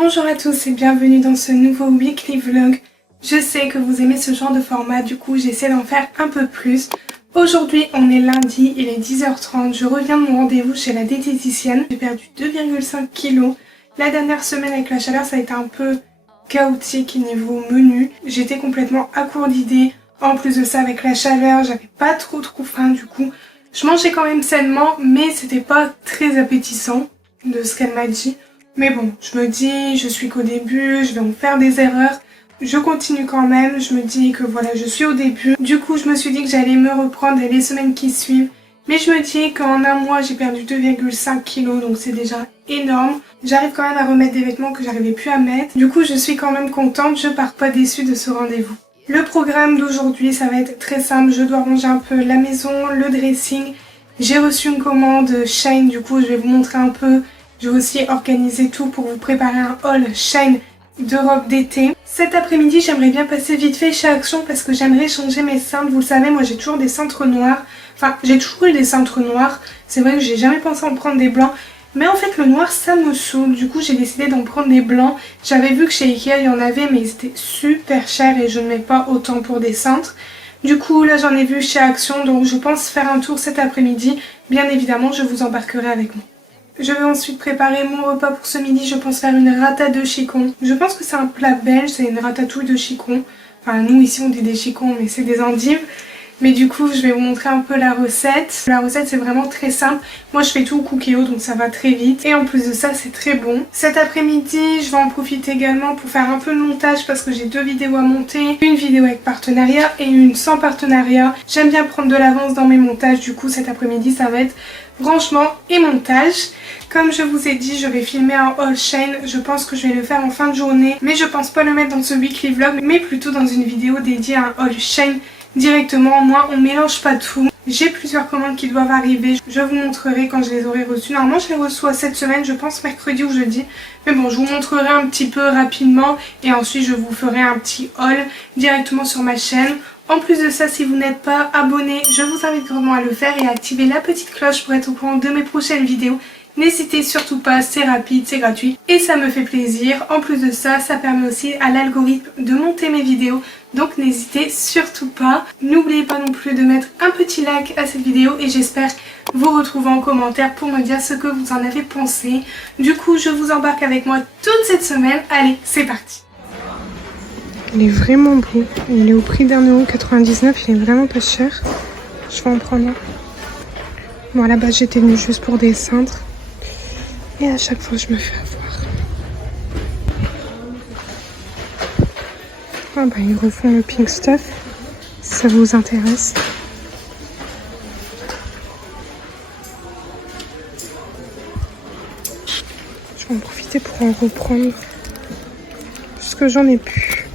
Bonjour à tous et bienvenue dans ce nouveau weekly vlog. Je sais que vous aimez ce genre de format, du coup j'essaie d'en faire un peu plus. Aujourd'hui on est lundi, il est 10h30, je reviens de mon rendez-vous chez la diététicienne. J'ai perdu 2,5 kg. La dernière semaine avec la chaleur ça a été un peu chaotique niveau menu. J'étais complètement à court d'idées. En plus de ça avec la chaleur j'avais pas trop faim du coup. Je mangeais quand même sainement mais c'était pas très appétissant de ce qu'elle m'a dit. Mais bon, je me dis, je suis qu'au début, je vais en faire des erreurs. Je continue quand même, je me dis que voilà, je suis au début. Du coup, je me suis dit que j'allais me reprendre les semaines qui suivent. Mais je me dis qu'en un mois, j'ai perdu 2,5 kg, donc c'est déjà énorme. J'arrive quand même à remettre des vêtements que j'arrivais plus à mettre. Du coup, je suis quand même contente, je pars pas déçue de ce rendez-vous. Le programme d'aujourd'hui, ça va être très simple. Je dois ranger un peu la maison, le dressing. J'ai reçu une commande Shein, du coup, je vais vous montrer un peu. Je vais aussi organiser tout pour vous préparer un haul Shein de robe d'été. Cet après-midi, j'aimerais bien passer vite fait chez Action parce que j'aimerais changer mes cintres. Vous le savez, moi j'ai toujours des cintres noirs. Enfin, j'ai toujours eu des cintres noirs. C'est vrai que j'ai jamais pensé en prendre des blancs. Mais en fait, le noir, ça me saoule. Du coup, j'ai décidé d'en prendre des blancs. J'avais vu que chez Ikea, il y en avait, mais ils étaient super chers et je ne mets pas autant pour des cintres. Du coup, là, j'en ai vu chez Action, donc je pense faire un tour cet après-midi. Bien évidemment, je vous embarquerai avec moi. Je vais ensuite préparer mon repas pour ce midi, je pense faire une rata de chicon. Je pense que c'est un plat belge, c'est une ratatouille de chicon. Enfin nous ici on dit des chicons mais c'est des endives. Mais du coup je vais vous montrer un peu la recette. La recette c'est vraiment très simple. Moi je fais tout au Cookéo donc ça va très vite. Et en plus de ça c'est très bon. Cet après-midi je vais en profiter également pour faire un peu de montage parce que j'ai deux vidéos à monter. Une vidéo avec partenariat et une sans partenariat. J'aime bien prendre de l'avance dans mes montages. Du coup cet après-midi ça va être branchement et montage. Comme je vous ai dit, je vais filmer un haul Shein. Je pense que je vais le faire en fin de journée. Mais je pense pas le mettre dans ce weekly vlog, mais plutôt dans une vidéo dédiée à un haul Shein directement. Moi, on mélange pas tout. J'ai plusieurs commandes qui doivent arriver. Je vous montrerai quand je les aurai reçues. Normalement, je les reçois cette semaine, je pense mercredi ou jeudi. Mais bon, je vous montrerai un petit peu rapidement. Et ensuite, je vous ferai un petit haul directement sur ma chaîne. En plus de ça, si vous n'êtes pas abonné, je vous invite grandement à le faire et à activer la petite cloche pour être au courant de mes prochaines vidéos. N'hésitez surtout pas, c'est rapide, c'est gratuit et ça me fait plaisir. En plus de ça, ça permet aussi à l'algorithme de monter mes vidéos. Donc n'hésitez surtout pas. N'oubliez pas non plus de mettre un petit like à cette vidéo et j'espère vous retrouver en commentaire pour me dire ce que vous en avez pensé. Du coup, je vous embarque avec moi toute cette semaine. Allez, c'est parti! Il est vraiment beau. Il est au prix d'1,99 €. Il est vraiment pas cher. Je vais en prendre un. Bon, à la base, j'étais venue juste pour des cintres. Et à chaque fois, je me fais avoir. Ah bah, ils refont le pink stuff. Si ça vous intéresse. Je vais en profiter pour en reprendre. Parce que j'en ai plus.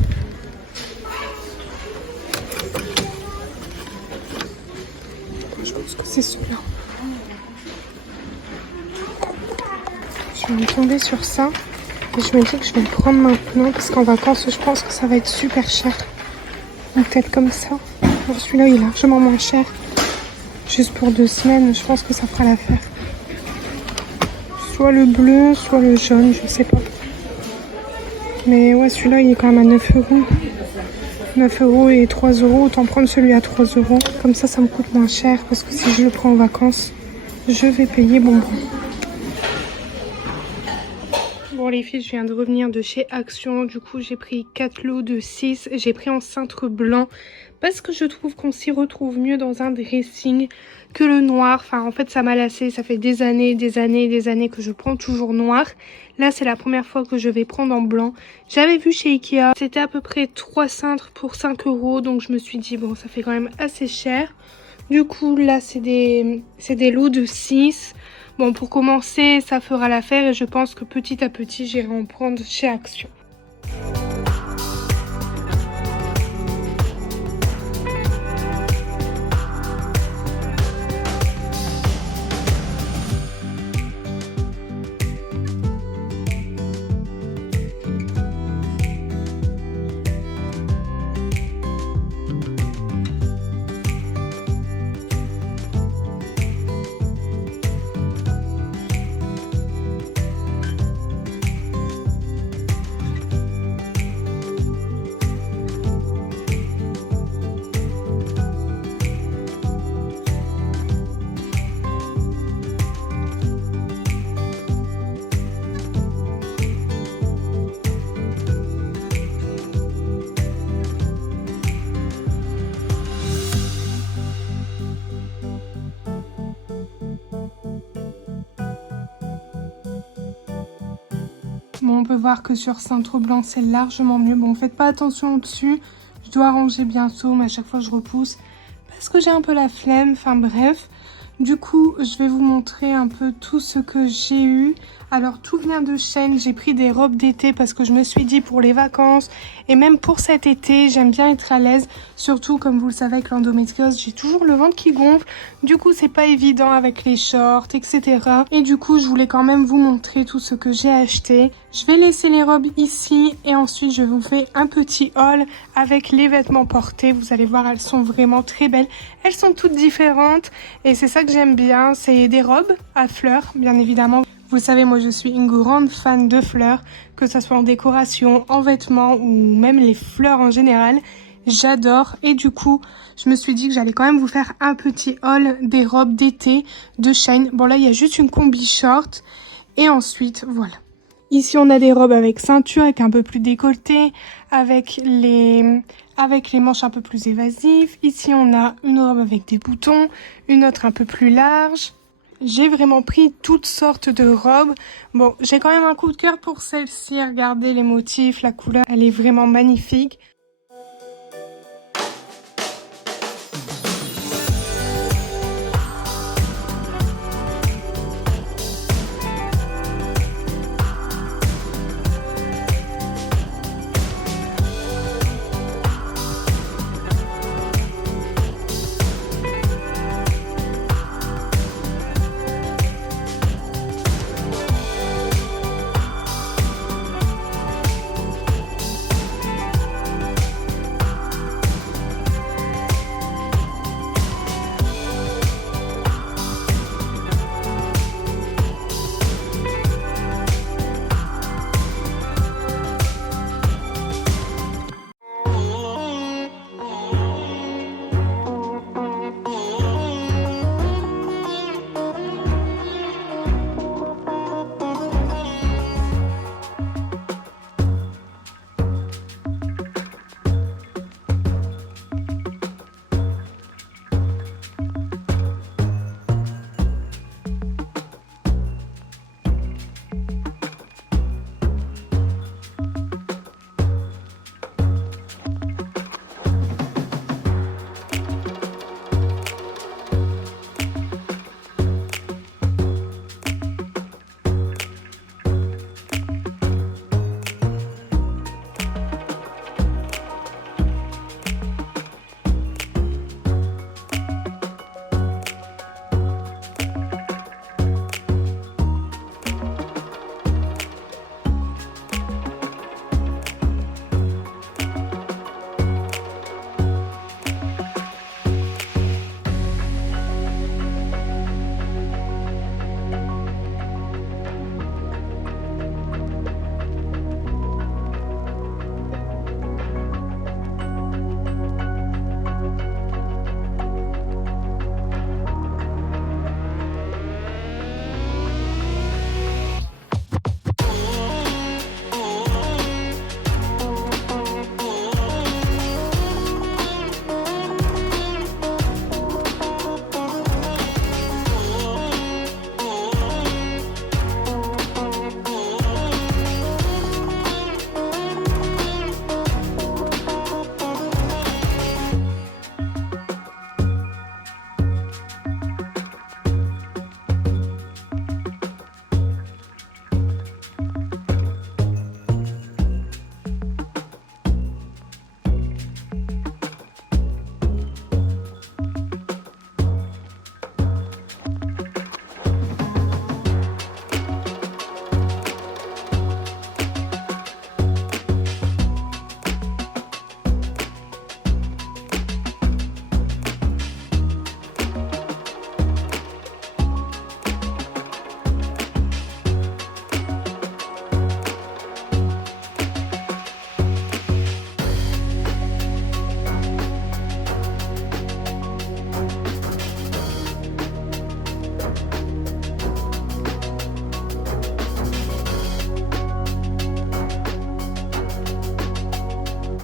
Je pense que c'est celui-là. Je vais me tomber sur ça. Et je me dis que je vais le prendre maintenant. Parce qu'en vacances, je pense que ça va être super cher. Une tête comme ça. Alors celui-là, il est largement moins cher. Juste pour 2 semaines, je pense que ça fera l'affaire. Soit le bleu, soit le jaune, je sais pas. Mais ouais, celui-là, il est quand même à 9 €. 9 € et 3 €. Autant prendre celui à 3 €. Comme ça me coûte moins cher. Parce que si je le prends en vacances, je vais payer bonbon. Bon les filles, je viens de revenir de chez Action. Du coup, j'ai pris 4 lots de 6. J'ai pris en cintre blanc. Parce que je trouve qu'on s'y retrouve mieux dans un dressing que le noir. Enfin, en fait, ça m'a lassé. Ça fait des années que je prends toujours noir. Là, c'est la première fois que je vais prendre en blanc. J'avais vu chez Ikea. C'était à peu près 3 cintres pour 5 €. Donc, je me suis dit, bon, ça fait quand même assez cher. Du coup, là, c'est des lots de 6. Bon, pour commencer, ça fera l'affaire. Et je pense que petit à petit, j'irai en prendre chez Action. Bon, on peut voir que sur Saint-Troublanc, c'est largement mieux. Bon, faites pas attention au-dessus. Je dois ranger bientôt, mais à chaque fois, je repousse parce que j'ai un peu la flemme. Enfin, bref. Du coup, je vais vous montrer un peu tout ce que j'ai eu. Alors, tout vient de Shein. J'ai pris des robes d'été parce que je me suis dit pour les vacances et même pour cet été, j'aime bien être à l'aise. Surtout, comme vous le savez, avec l'endométriose, j'ai toujours le ventre qui gonfle. Du coup, c'est pas évident avec les shorts, etc. Et du coup, je voulais quand même vous montrer tout ce que j'ai acheté. Je vais laisser les robes ici et ensuite, je vous fais un petit haul avec les vêtements portés. Vous allez voir, elles sont vraiment très belles. Elles sont toutes différentes et c'est ça que j'aime bien. C'est des robes à fleurs, bien évidemment. Vous savez, moi, je suis une grande fan de fleurs, que ce soit en décoration, en vêtements ou même les fleurs en général. J'adore et du coup, je me suis dit que j'allais quand même vous faire un petit haul des robes d'été de Shein. Bon, là, il y a juste une combi short et ensuite, voilà. Ici, on a des robes avec ceinture, avec un peu plus décolleté, avec les manches un peu plus évasives. Ici, on a une robe avec des boutons, une autre un peu plus large. J'ai vraiment pris toutes sortes de robes. Bon, j'ai quand même un coup de cœur pour celle-ci. Regardez les motifs, la couleur, elle est vraiment magnifique.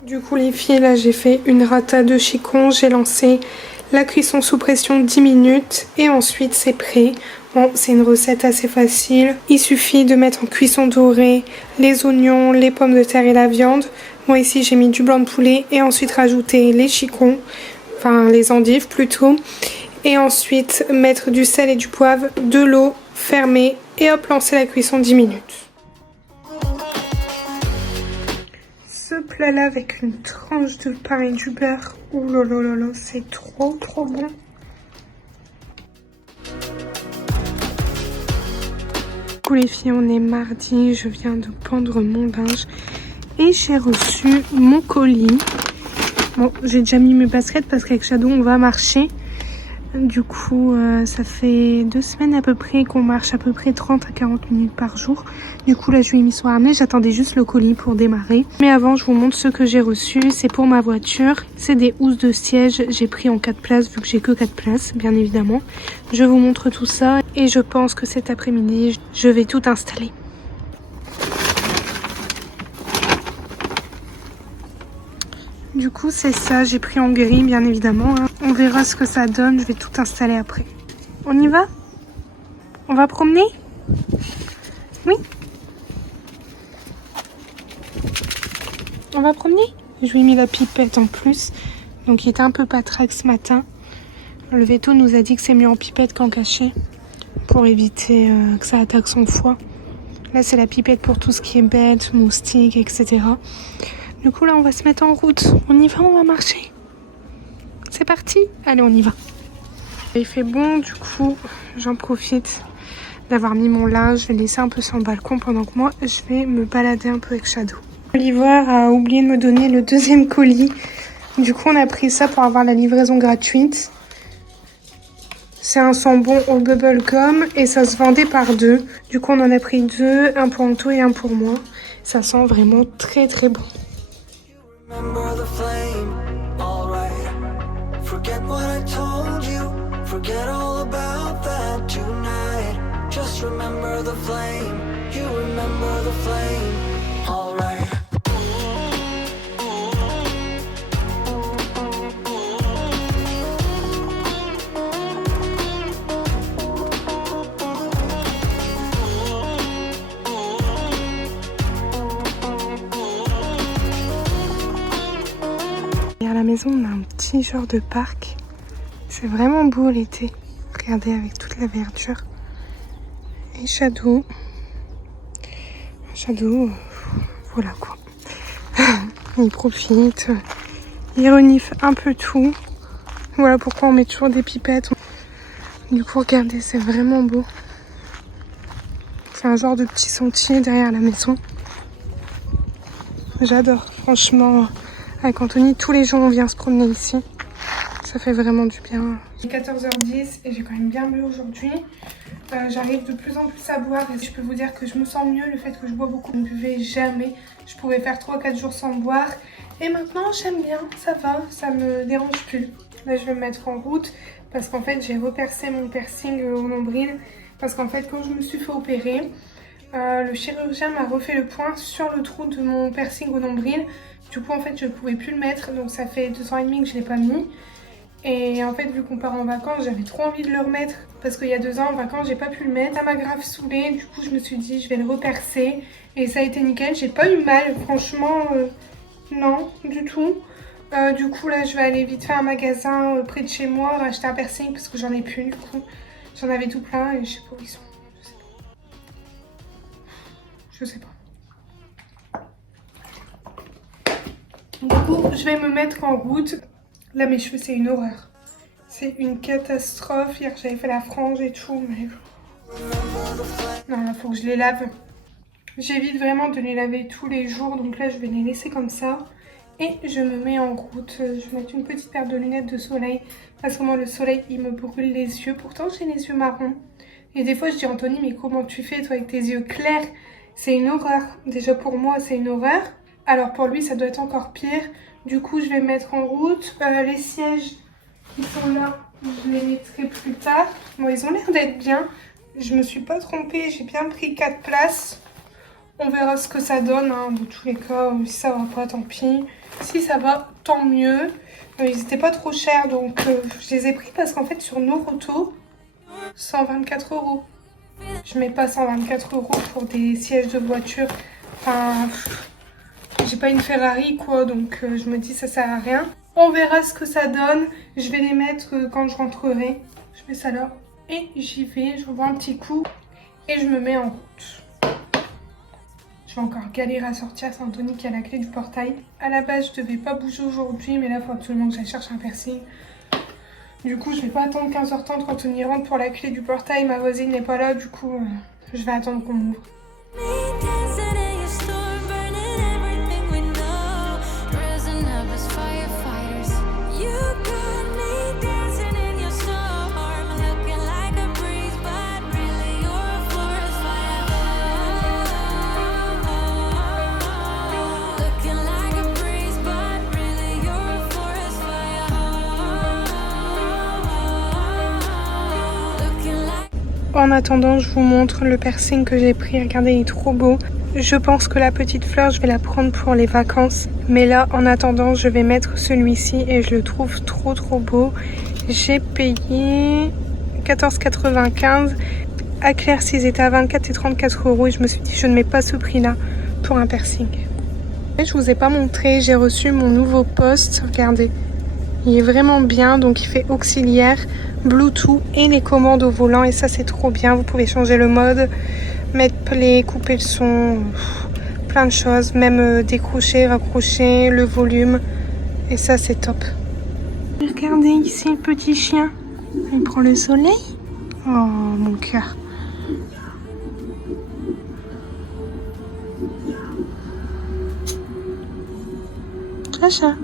Du coup les filles, là j'ai fait une rata de chicon, j'ai lancé la cuisson sous pression 10 minutes et ensuite c'est prêt. Bon, c'est une recette assez facile. Il suffit de mettre en cuisson dorée les oignons, les pommes de terre et la viande. Moi ici j'ai mis du blanc de poulet et ensuite rajouter les chicons, enfin les endives plutôt. Et ensuite mettre du sel et du poivre, de l'eau, fermer et hop, lancer la cuisson 10 minutes. Ce plat là avec une tranche de pain et du beurre, ouh là là là là, c'est trop bon. Les filles, on est mardi, je viens de pendre mon linge et j'ai reçu mon colis. Bon, j'ai déjà mis mes baskets parce qu'avec Shadow on va marcher. Du coup, ça fait 2 semaines à peu près qu'on marche à peu près 30 à 40 minutes par jour. Du coup, là, je lui ai mis son harnais. J'attendais juste le colis pour démarrer. Mais avant, je vous montre ce que j'ai reçu. C'est pour ma voiture. C'est des housses de siège. J'ai pris en 4 places vu que j'ai que 4 places, bien évidemment. Je vous montre tout ça. Et je pense que cet après-midi, je vais tout installer. Du coup, c'est ça, j'ai pris en gris, bien évidemment. On verra ce que ça donne, je vais tout installer après. On y va? On va promener? Oui? On va promener? Je lui ai mis la pipette en plus, donc il était un peu patraque ce matin. Le veto nous a dit que c'est mieux en pipette qu'en cachet, pour éviter que ça attaque son foie. Là, c'est la pipette pour tout ce qui est bête, moustiques, etc. Du coup, là, on va se mettre en route. On y va, on va marcher. C'est parti? Allez, on y va. Il fait bon, du coup, j'en profite d'avoir mis mon linge. Je vais laisser un peu sur le balcon pendant que moi, je vais me balader un peu avec Shadow. Oliver a oublié de me donner le deuxième colis. Du coup, on a pris ça pour avoir la livraison gratuite. C'est un sambon au bubblegum et ça se vendait par 2. Du coup, on en a pris 2, un pour Anto et un pour moi. Ça sent vraiment très bon. Remember the flame, alright. Forget what I told you. Forget all about that tonight. Just remember the flame. You remember the flame, alright. À la maison, on a un petit genre de parc. C'est vraiment beau l'été. Regardez avec toute la verdure. Et Shadow, voilà quoi. Il profite, il renifle un peu tout. Voilà pourquoi on met toujours des pipettes. Du coup, regardez, c'est vraiment beau. C'est un genre de petit sentier derrière la maison. J'adore, franchement. Avec Anthony, tous les jours on vient se promener ici. Ça fait vraiment du bien. Il est 14h10 et j'ai quand même bien bu aujourd'hui. J'arrive de plus en plus à boire et je peux vous dire que je me sens mieux. Le fait que je bois beaucoup, je ne buvais jamais. Je pouvais faire 3-4 jours sans boire. Et maintenant j'aime bien, ça va, ça me dérange plus. Là je vais me mettre en route parce qu'en fait j'ai repercé mon piercing au nombril. Parce qu'en fait quand je me suis fait opérer, le chirurgien m'a refait le point sur le trou de mon piercing au nombril. Du coup en fait je ne pouvais plus le mettre, donc ça fait 2 ans et demi que je ne l'ai pas mis. Et en fait vu qu'on part en vacances, j'avais trop envie de le remettre parce qu'il y a 2 ans en vacances j'ai pas pu le mettre. Ça m'a grave saoulée, du coup je me suis dit je vais le repercer et ça a été nickel. J'ai pas eu mal, franchement non du tout. Du coup là je vais aller vite faire un magasin près de chez moi, acheter un piercing parce que j'en ai plus du coup. J'en avais tout plein et je sais pas où ils sont, je sais pas. Du coup, je vais me mettre en route. Là, mes cheveux, c'est une horreur. C'est une catastrophe. Hier, j'avais fait la frange et tout, mais... Non, là, faut que je les lave. J'évite vraiment de les laver tous les jours. Donc là, je vais les laisser comme ça. Et je me mets en route. Je vais mettre une petite paire de lunettes de soleil. Parce que moi, le soleil, il me brûle les yeux. Pourtant, j'ai les yeux marrons. Et des fois, je dis, Anthony, mais comment tu fais, toi, avec tes yeux clairs? C'est une horreur. Déjà, pour moi, c'est une horreur. Alors pour lui ça doit être encore pire. Du coup je vais me mettre en route. Les sièges qui sont là, je les mettrai plus tard. Bon ils ont l'air d'être bien. Je me suis pas trompée, j'ai bien pris 4 places. On verra ce que ça donne hein. De tous les cas, si ça va pas tant pis. Si ça va tant mieux. Ils étaient pas trop chers donc je les ai pris parce qu'en fait sur Noroto 124 €. Je mets pas 124 € pour des sièges de voiture. Enfin, j'ai pas une Ferrari quoi, donc je me dis ça sert à rien. On verra ce que ça donne. Je vais les mettre quand je rentrerai. Je mets ça là et j'y vais. Je revois un petit coup et je me mets en route. Je vais encore galérer à sortir. C'est Anthony qui a la clé du portail. À la base, je devais pas bouger aujourd'hui, mais là, il faut absolument que j'aille chercher un piercing. Du coup, je vais pas attendre 15h30 quand Anthony rentre pour la clé du portail. Ma voisine n'est pas là, du coup, je vais attendre qu'on m'ouvre. En attendant, je vous montre le piercing que j'ai pris. Regardez, il est trop beau. Je pense que la petite fleur, je vais la prendre pour les vacances. Mais là, en attendant, je vais mettre celui-ci et je le trouve trop beau. J'ai payé 14,95 €. À Claire, ils étaient à 24 et 34 € et je me suis dit, je ne mets pas ce prix-là pour un piercing. Je vous ai pas montré, j'ai reçu mon nouveau poste. Regardez, il est vraiment bien. Donc, il fait auxiliaire, Bluetooth et les commandes au volant. Et ça, c'est trop bien. Vous pouvez changer le mode, mettre play, couper le son, plein de choses. Même décrocher, raccrocher, le volume. Et ça, c'est top. Regardez ici le petit chien. Il prend le soleil. Oh, mon cœur. Chacha.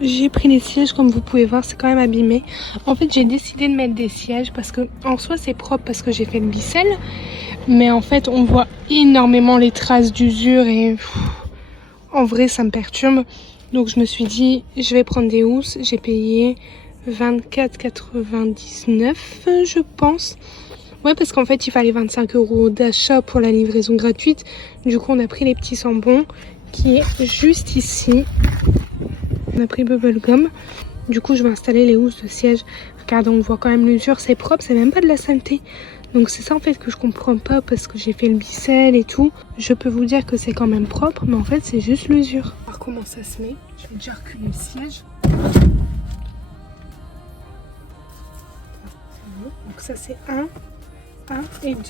J'ai pris les sièges, comme vous pouvez voir, c'est quand même abîmé. En fait, j'ai décidé de mettre des sièges parce que en soi c'est propre parce que j'ai fait le bissel, mais en fait on voit énormément les traces d'usure et en vrai ça me perturbe. Donc je me suis dit je vais prendre des housses. J'ai payé 24,99 € je pense. Ouais, parce qu'en fait il fallait 25 € d'achat pour la livraison gratuite. Du coup on a pris les petits sambons qui est juste ici. On a pris Bubblegum. Du coup, je vais installer les housses de siège. Regardez, on voit quand même l'usure. C'est propre, c'est même pas de la saleté. Donc c'est ça en fait que je comprends pas parce que j'ai fait le bissel et tout. Je peux vous dire que c'est quand même propre, mais en fait c'est juste l'usure. Alors comment ça se met? Je vais déjà reculer le siège. Donc ça c'est 1 et 2.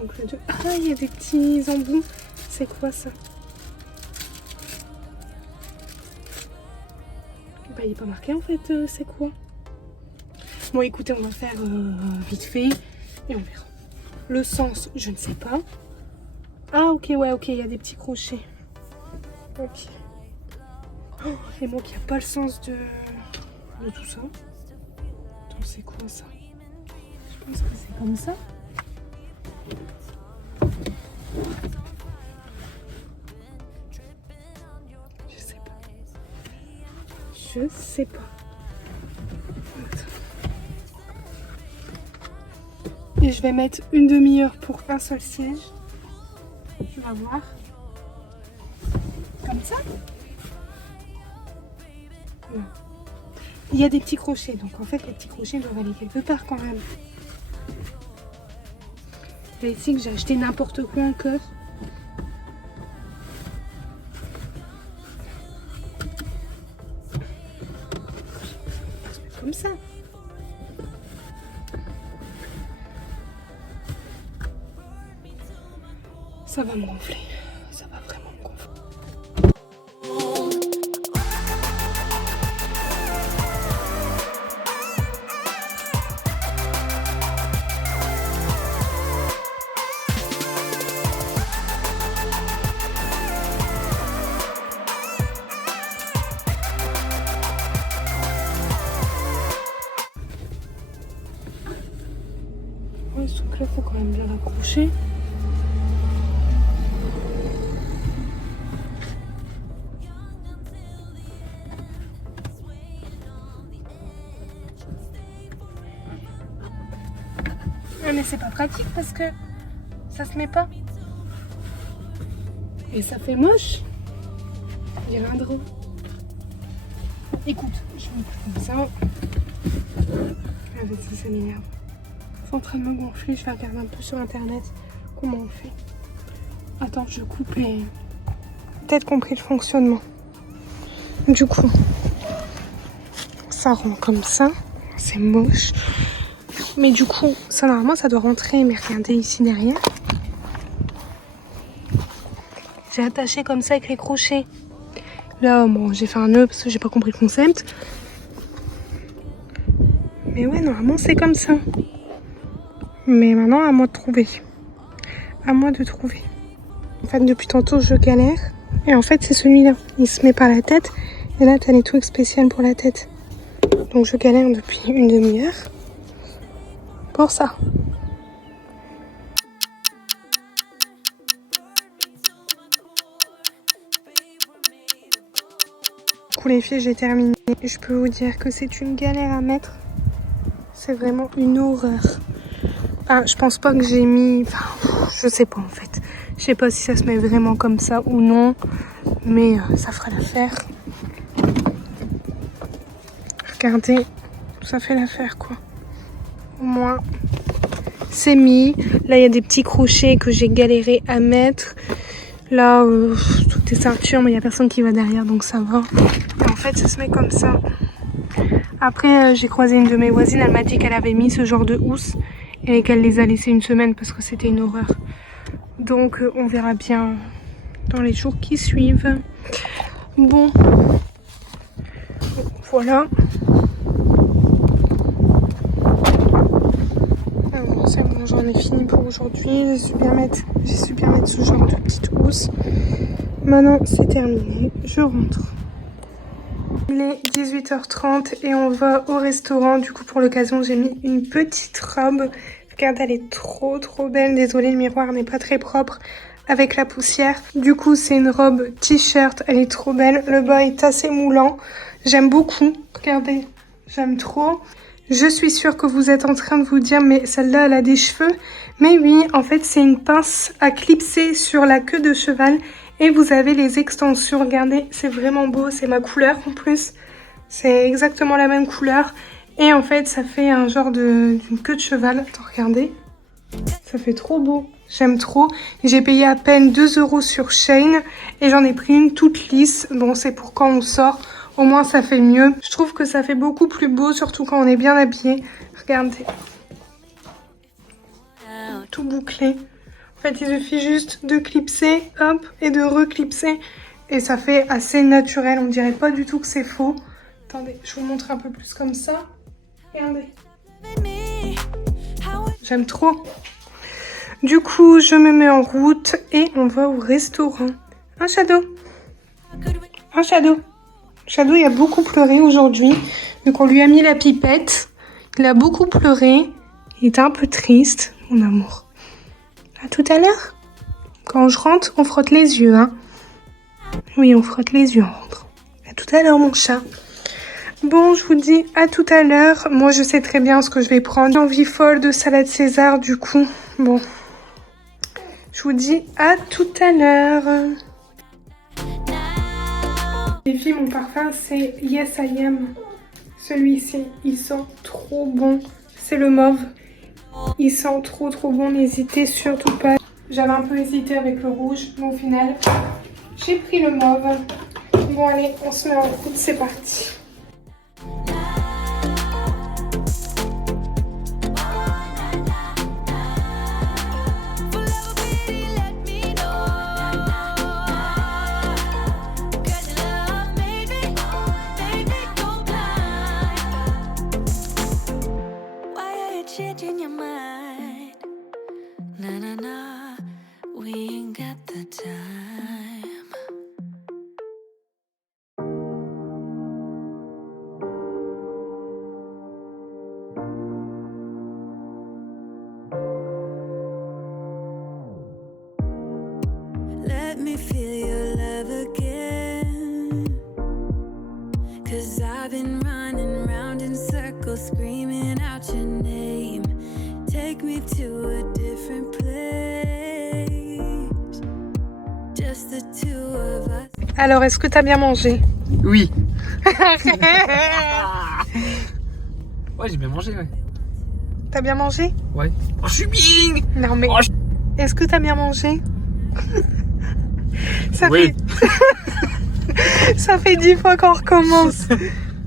Donc le 2. Ah, il y a des petits embouts. C'est quoi ça? Bah, il n'est pas marqué en fait, c'est quoi? Bon, écoutez, on va faire vite fait et on verra. Le sens, je ne sais pas. Ah, ok, ouais, ok, il y a des petits crochets. Ok. Oh, et moi qui n'a pas le sens de tout ça. Donc, c'est quoi ça? Je pense que c'est comme ça. Je sais pas. Et je vais mettre une demi-heure pour un seul siège. Tu vas voir. Comme ça. Non. Il y a des petits crochets. Donc en fait les petits crochets doivent aller quelque part quand même. Et ici que j'ai acheté n'importe quoi encore. Comme ça. Ça va me gonfler. Ça va vraiment me gonfler. Ouais, ce truc là faut quand même bien l'accrocher. Mais c'est pas pratique parce que ça se met pas. Et ça fait moche. Il y a un drôle. Écoute, je vais faire comme ça. Ah, ça m'énerve. C'est en train de me gonfler, je vais regarder un peu sur internet comment on fait. Attends, je coupe et... Peut-être compris le fonctionnement. Du coup, ça rend comme ça. C'est moche. Mais du coup, ça normalement ça doit rentrer. Mais regardez ici derrière. J'ai attaché comme ça avec les crochets. Là, bon, j'ai fait un nœud parce que j'ai pas compris le concept. Mais ouais, normalement c'est comme ça. Mais maintenant, à moi de trouver. À moi de trouver. En fait, depuis tantôt, je galère. Et en fait, c'est celui-là. Il se met par la tête. Et là, t'as les trucs spéciaux pour la tête. Donc, je galère depuis une demi-heure. Pour ça. Du coup, les filles, j'ai terminé. Et je peux vous dire que c'est une galère à mettre. C'est vraiment une horreur. Ah, je pense pas que j'ai mis... Enfin, je sais pas en fait. Je sais pas si ça se met vraiment comme ça ou non. Mais ça fera l'affaire. Regardez, ça fait l'affaire quoi. Au moins, c'est mis. Là, il y a des petits crochets que j'ai galéré à mettre. Là, tout est ceinture, mais il n'y a personne qui va derrière, donc ça va. Et en fait, ça se met comme ça. Après, j'ai croisé une de mes voisines, elle m'a dit qu'elle avait mis ce genre de housse et qu'elle les a laissées une semaine parce que c'était une horreur. Donc, on verra bien dans les jours qui suivent. Bon, voilà. C'est bon, j'en ai fini pour aujourd'hui. J'ai su bien mettre ce genre de petite housse. Maintenant, c'est terminé. Je rentre. Il est 18h30 et on va au restaurant. Du coup, pour l'occasion, j'ai mis une petite robe. Regarde, elle est trop belle. Désolée, le miroir n'est pas très propre avec la poussière. Du coup, c'est une robe t-shirt. Elle est trop belle. Le bas est assez moulant. J'aime beaucoup. Regardez, j'aime trop. Je suis sûre que vous êtes en train de vous dire, mais celle-là, elle a des cheveux. Mais oui, en fait, c'est une pince à clipser sur la queue de cheval. Et vous avez les extensions. Regardez, c'est vraiment beau. C'est ma couleur en plus. C'est exactement la même couleur. Et en fait, ça fait un genre d'une queue de cheval. Attends, regardez. Ça fait trop beau. J'aime trop. J'ai payé à peine 2 € sur Shein. Et j'en ai pris une toute lisse. Bon, c'est pour quand on sort. Au moins, ça fait mieux. Je trouve que ça fait beaucoup plus beau, surtout quand on est bien habillé. Regardez. Tout bouclé. En fait, il suffit juste de clipser, hop, et de reclipser. Et ça fait assez naturel. On dirait pas du tout que c'est faux. Attendez, je vous montre un peu plus comme ça. Regardez. J'aime trop. Du coup, je me mets en route et on va au restaurant. Un Shadow. Un Shadow. Shadow, il a beaucoup pleuré aujourd'hui. Donc, on lui a mis la pipette. Il a beaucoup pleuré. Il était un peu triste, mon amour. À tout à l'heure. Quand je rentre, on frotte les yeux, hein. Oui, on frotte les yeux en rentrant. À tout à l'heure, mon chat. Bon, je vous dis à tout à l'heure. Moi, je sais très bien ce que je vais prendre. J'ai envie folle de salade César, du coup. Bon. Je vous dis à tout à l'heure. Les filles, mon parfum, c'est Yes I Am. Celui-ci, il sent trop bon. C'est le mauve. Il sent trop bon. N'hésitez surtout pas. J'avais un peu hésité avec le rouge, mais au final, j'ai pris le mauve. Bon, allez, on se met en route. C'est parti. Let me feel your love again. 'Cause I've been running round in circles, screaming out your name. Take me to a different place. Just the two of us. Alors, est-ce que t'as bien mangé? Oui. Ouais, j'ai bien mangé, ouais. T'as bien mangé? Ouais. Oh, je suis bien. Non mais, Oh, est-ce que t'as bien mangé? Ça oui. fait... Ça fait 10 fois qu'on recommence.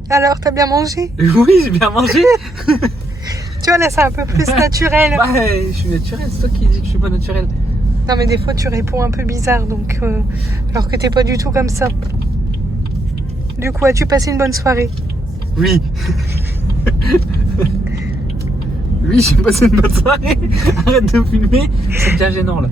Alors, t'as bien mangé? Oui, j'ai bien mangé. Tu vois, là, c'est un peu plus naturel. Bah, je suis naturel, c'est toi qui dis que je suis pas naturel. Non, mais des fois, tu réponds un peu bizarre, donc... alors que t'es pas du tout comme ça. Du coup, as-tu passé une bonne soirée? Oui. Oui, j'ai passé une bonne soirée. Arrête de filmer, c'est bien gênant, là.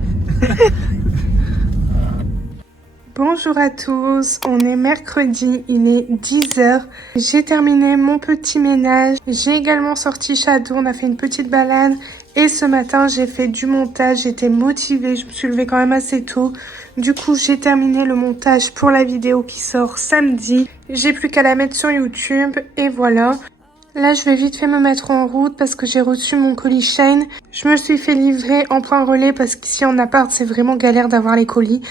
Bonjour à tous, on est mercredi, il est 10h. J'ai terminé mon petit ménage, j'ai également sorti Shadow, on a fait une petite balade et ce matin j'ai fait du montage, j'étais motivée, je me suis levée quand même assez tôt. Du coup j'ai terminé le montage pour la vidéo qui sort samedi. J'ai plus qu'à la mettre sur YouTube et voilà. Là, je vais vite fait me mettre en route parce que j'ai reçu mon colis Shein. Je me suis fait livrer en point relais parce qu'ici en appart, c'est vraiment galère d'avoir les colis.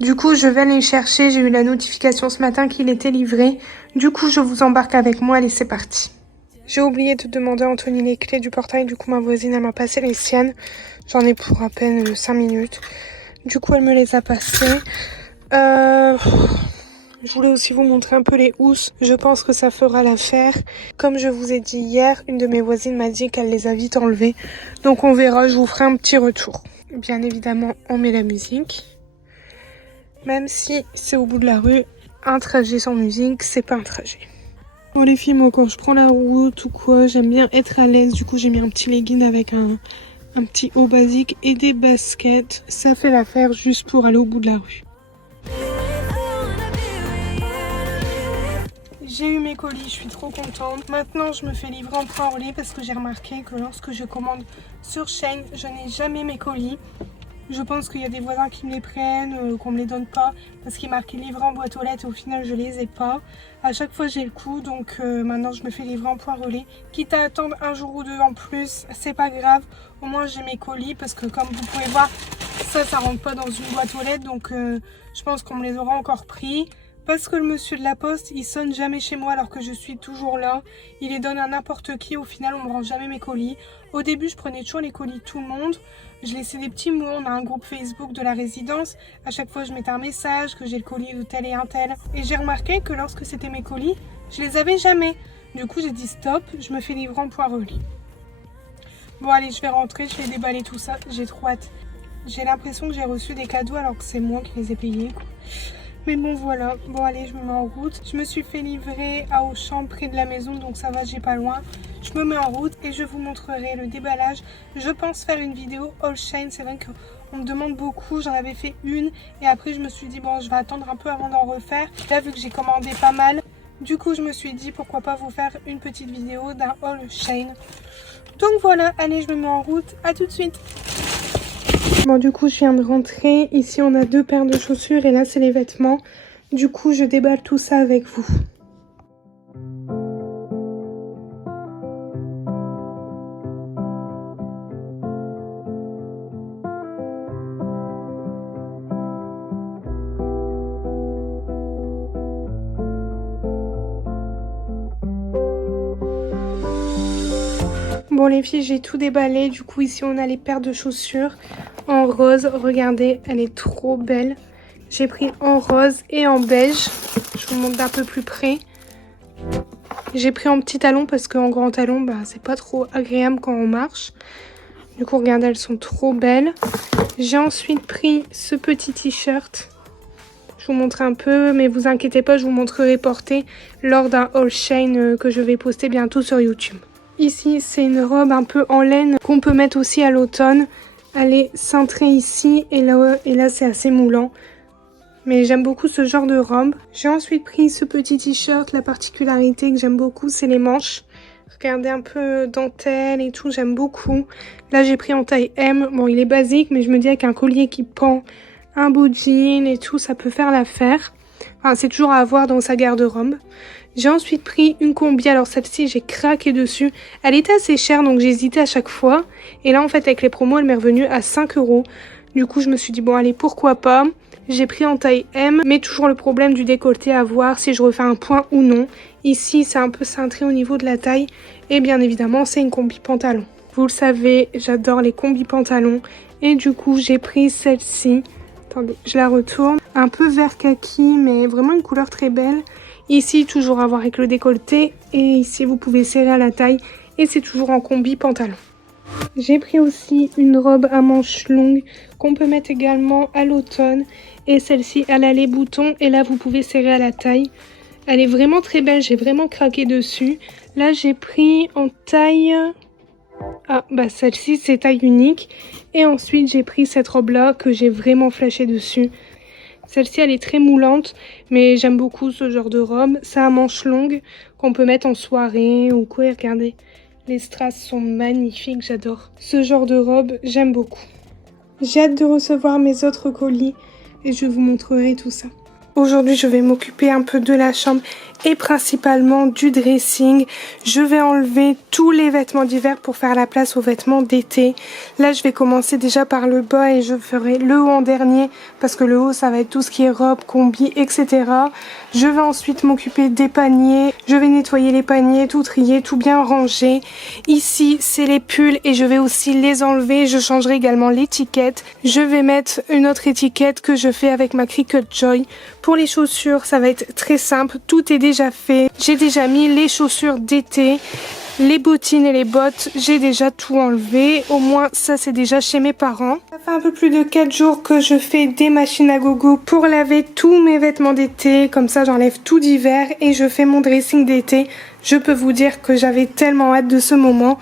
Du coup, je vais aller chercher. J'ai eu la notification ce matin qu'il était livré. Du coup, je vous embarque avec moi. Allez, c'est parti. J'ai oublié de demander à Anthony les clés du portail. Du coup, ma voisine, elle m'a passé les siennes. J'en ai pour à peine 5 minutes. Du coup, elle me les a passées. Je voulais aussi vous montrer un peu les housses. Je pense que ça fera l'affaire. Comme je vous ai dit hier, une de mes voisines m'a dit qu'elle les a vite enlevées. Donc on verra, je vous ferai un petit retour. Bien évidemment, on met la musique. Même si c'est au bout de la rue, un trajet sans musique, c'est pas un trajet. Bon les filles, moi quand je prends la route ou quoi, j'aime bien être à l'aise. Du coup j'ai mis un petit legging avec un petit haut basique et des baskets. Ça fait l'affaire juste pour aller au bout de la rue. J'ai eu mes colis, je suis trop contente. Maintenant, je me fais livrer en point relais parce que j'ai remarqué que lorsque je commande sur Shein, je n'ai jamais mes colis. Je pense qu'il y a des voisins qui me les prennent, qu'on me les donne pas parce qu'il est marqué livré en boîte aux lettres et au final, je les ai pas. À chaque fois, j'ai le coup, donc maintenant, je me fais livrer en point relais. Quitte à attendre un jour ou deux en plus, c'est pas grave. Au moins, j'ai mes colis parce que comme vous pouvez voir, ça rentre pas dans une boîte aux lettres. Donc, je pense qu'on me les aura encore pris. Parce que le monsieur de la poste, il sonne jamais chez moi alors que je suis toujours là. Il les donne à n'importe qui. Au final, on me rend jamais mes colis. Au début, je prenais toujours les colis de tout le monde. Je laissais des petits mots. On a un groupe Facebook de la résidence. À chaque fois, je mettais un message que j'ai le colis de tel et un tel. Et j'ai remarqué que lorsque c'était mes colis, je les avais jamais. Du coup, j'ai dit stop. Je me fais livrer en point relais. Bon, allez, je vais rentrer. Je vais déballer tout ça. J'ai trop hâte. J'ai l'impression que j'ai reçu des cadeaux alors que c'est moi qui les ai payés, quoi. Mais bon voilà, bon allez je me mets en route. Je me suis fait livrer à Auchan près de la maison donc ça va, j'ai pas loin. Je me mets en route et je vous montrerai le déballage. Je pense faire une vidéo all Shein, c'est vrai qu'on me demande beaucoup, j'en avais fait une. Et après je me suis dit bon je vais attendre un peu avant d'en refaire. Là vu que j'ai commandé pas mal, du coup je me suis dit pourquoi pas vous faire une petite vidéo d'un all Shein. Donc voilà, allez je me mets en route, à tout de suite. Bon du coup je viens de rentrer, ici on a 2 paires de chaussures et là c'est les vêtements. Du coup je déballe tout ça avec vous. Bon les filles, j'ai tout déballé. Du coup ici on a les paires de chaussures en rose. Regardez, elle est trop belle. J'ai pris en rose et en beige. Je vous montre d'un peu plus près. J'ai pris en petit talon parce qu'en grand talon, bah, c'est pas trop agréable quand on marche. Du coup regardez, elles sont trop belles. J'ai ensuite pris ce petit t-shirt. Je vous montre un peu, mais vous inquiétez pas, je vous montrerai porté lors d'un haul Shein que je vais poster bientôt sur YouTube. Ici, c'est une robe un peu en laine qu'on peut mettre aussi à l'automne. Elle est cintrée ici et là c'est assez moulant. Mais j'aime beaucoup ce genre de robe. J'ai ensuite pris ce petit t-shirt. La particularité que j'aime beaucoup, c'est les manches. Regardez un peu dentelle et tout, j'aime beaucoup. Là, j'ai pris en taille M. Bon, il est basique, mais je me dis avec un collier qui pend, un beau jean et tout, ça peut faire l'affaire. Enfin, c'est toujours à avoir dans sa garde-robe. J'ai ensuite pris une combi. Alors celle-ci, j'ai craqué dessus. Elle était assez chère, donc j'ai hésité à chaque fois. Et là, en fait, avec les promos, elle m'est revenue à 5 €. Du coup, je me suis dit bon allez, pourquoi pas. J'ai pris en taille M, mais toujours le problème du décolleté à voir si je refais un point ou non. Ici, c'est un peu cintré au niveau de la taille. Et bien évidemment, c'est une combi pantalon. Vous le savez, j'adore les combis pantalons. Et du coup, j'ai pris celle-ci. Attendez, je la retourne. Un peu vert kaki, mais vraiment une couleur très belle. Ici, toujours à voir avec le décolleté. Et ici, vous pouvez serrer à la taille. Et c'est toujours en combi pantalon. J'ai pris aussi une robe à manches longues qu'on peut mettre également à l'automne. Et celle-ci, elle a les boutons. Et là, vous pouvez serrer à la taille. Elle est vraiment très belle. J'ai vraiment craqué dessus. Là, j'ai pris en taille... Ah, bah celle-ci, c'est taille unique. Et ensuite, j'ai pris cette robe-là que j'ai vraiment flashé dessus. Celle-ci, elle est très moulante, mais j'aime beaucoup ce genre de robe. Ça a manches longues qu'on peut mettre en soirée ou quoi. Et regardez, les strass sont magnifiques, j'adore. Ce genre de robe, j'aime beaucoup. J'ai hâte de recevoir mes autres colis et je vous montrerai tout ça. Aujourd'hui, je vais m'occuper un peu de la chambre et principalement du dressing. Je vais enlever tous les vêtements d'hiver pour faire la place aux vêtements d'été. Là, je vais commencer déjà par le bas et je ferai le haut en dernier parce que le haut, ça va être tout ce qui est robe, combi, etc. Je vais ensuite m'occuper des paniers. Je vais nettoyer les paniers, tout trier, tout bien ranger. Ici, c'est les pulls et je vais aussi les enlever. Je changerai également l'étiquette. Je vais mettre une autre étiquette que je fais avec ma Cricut Joy. Pour les chaussures, ça va être très simple. Tout est déjà fait. J'ai déjà mis les chaussures d'été, les bottines et les bottes. J'ai déjà tout enlevé. Au moins, ça, c'est déjà chez mes parents. Ça fait un peu plus de 4 jours que je fais des machines à gogo pour laver tous mes vêtements d'été. Comme ça, j'enlève tout d'hiver et je fais mon dressing d'été. Je peux vous dire que j'avais tellement hâte de ce moment.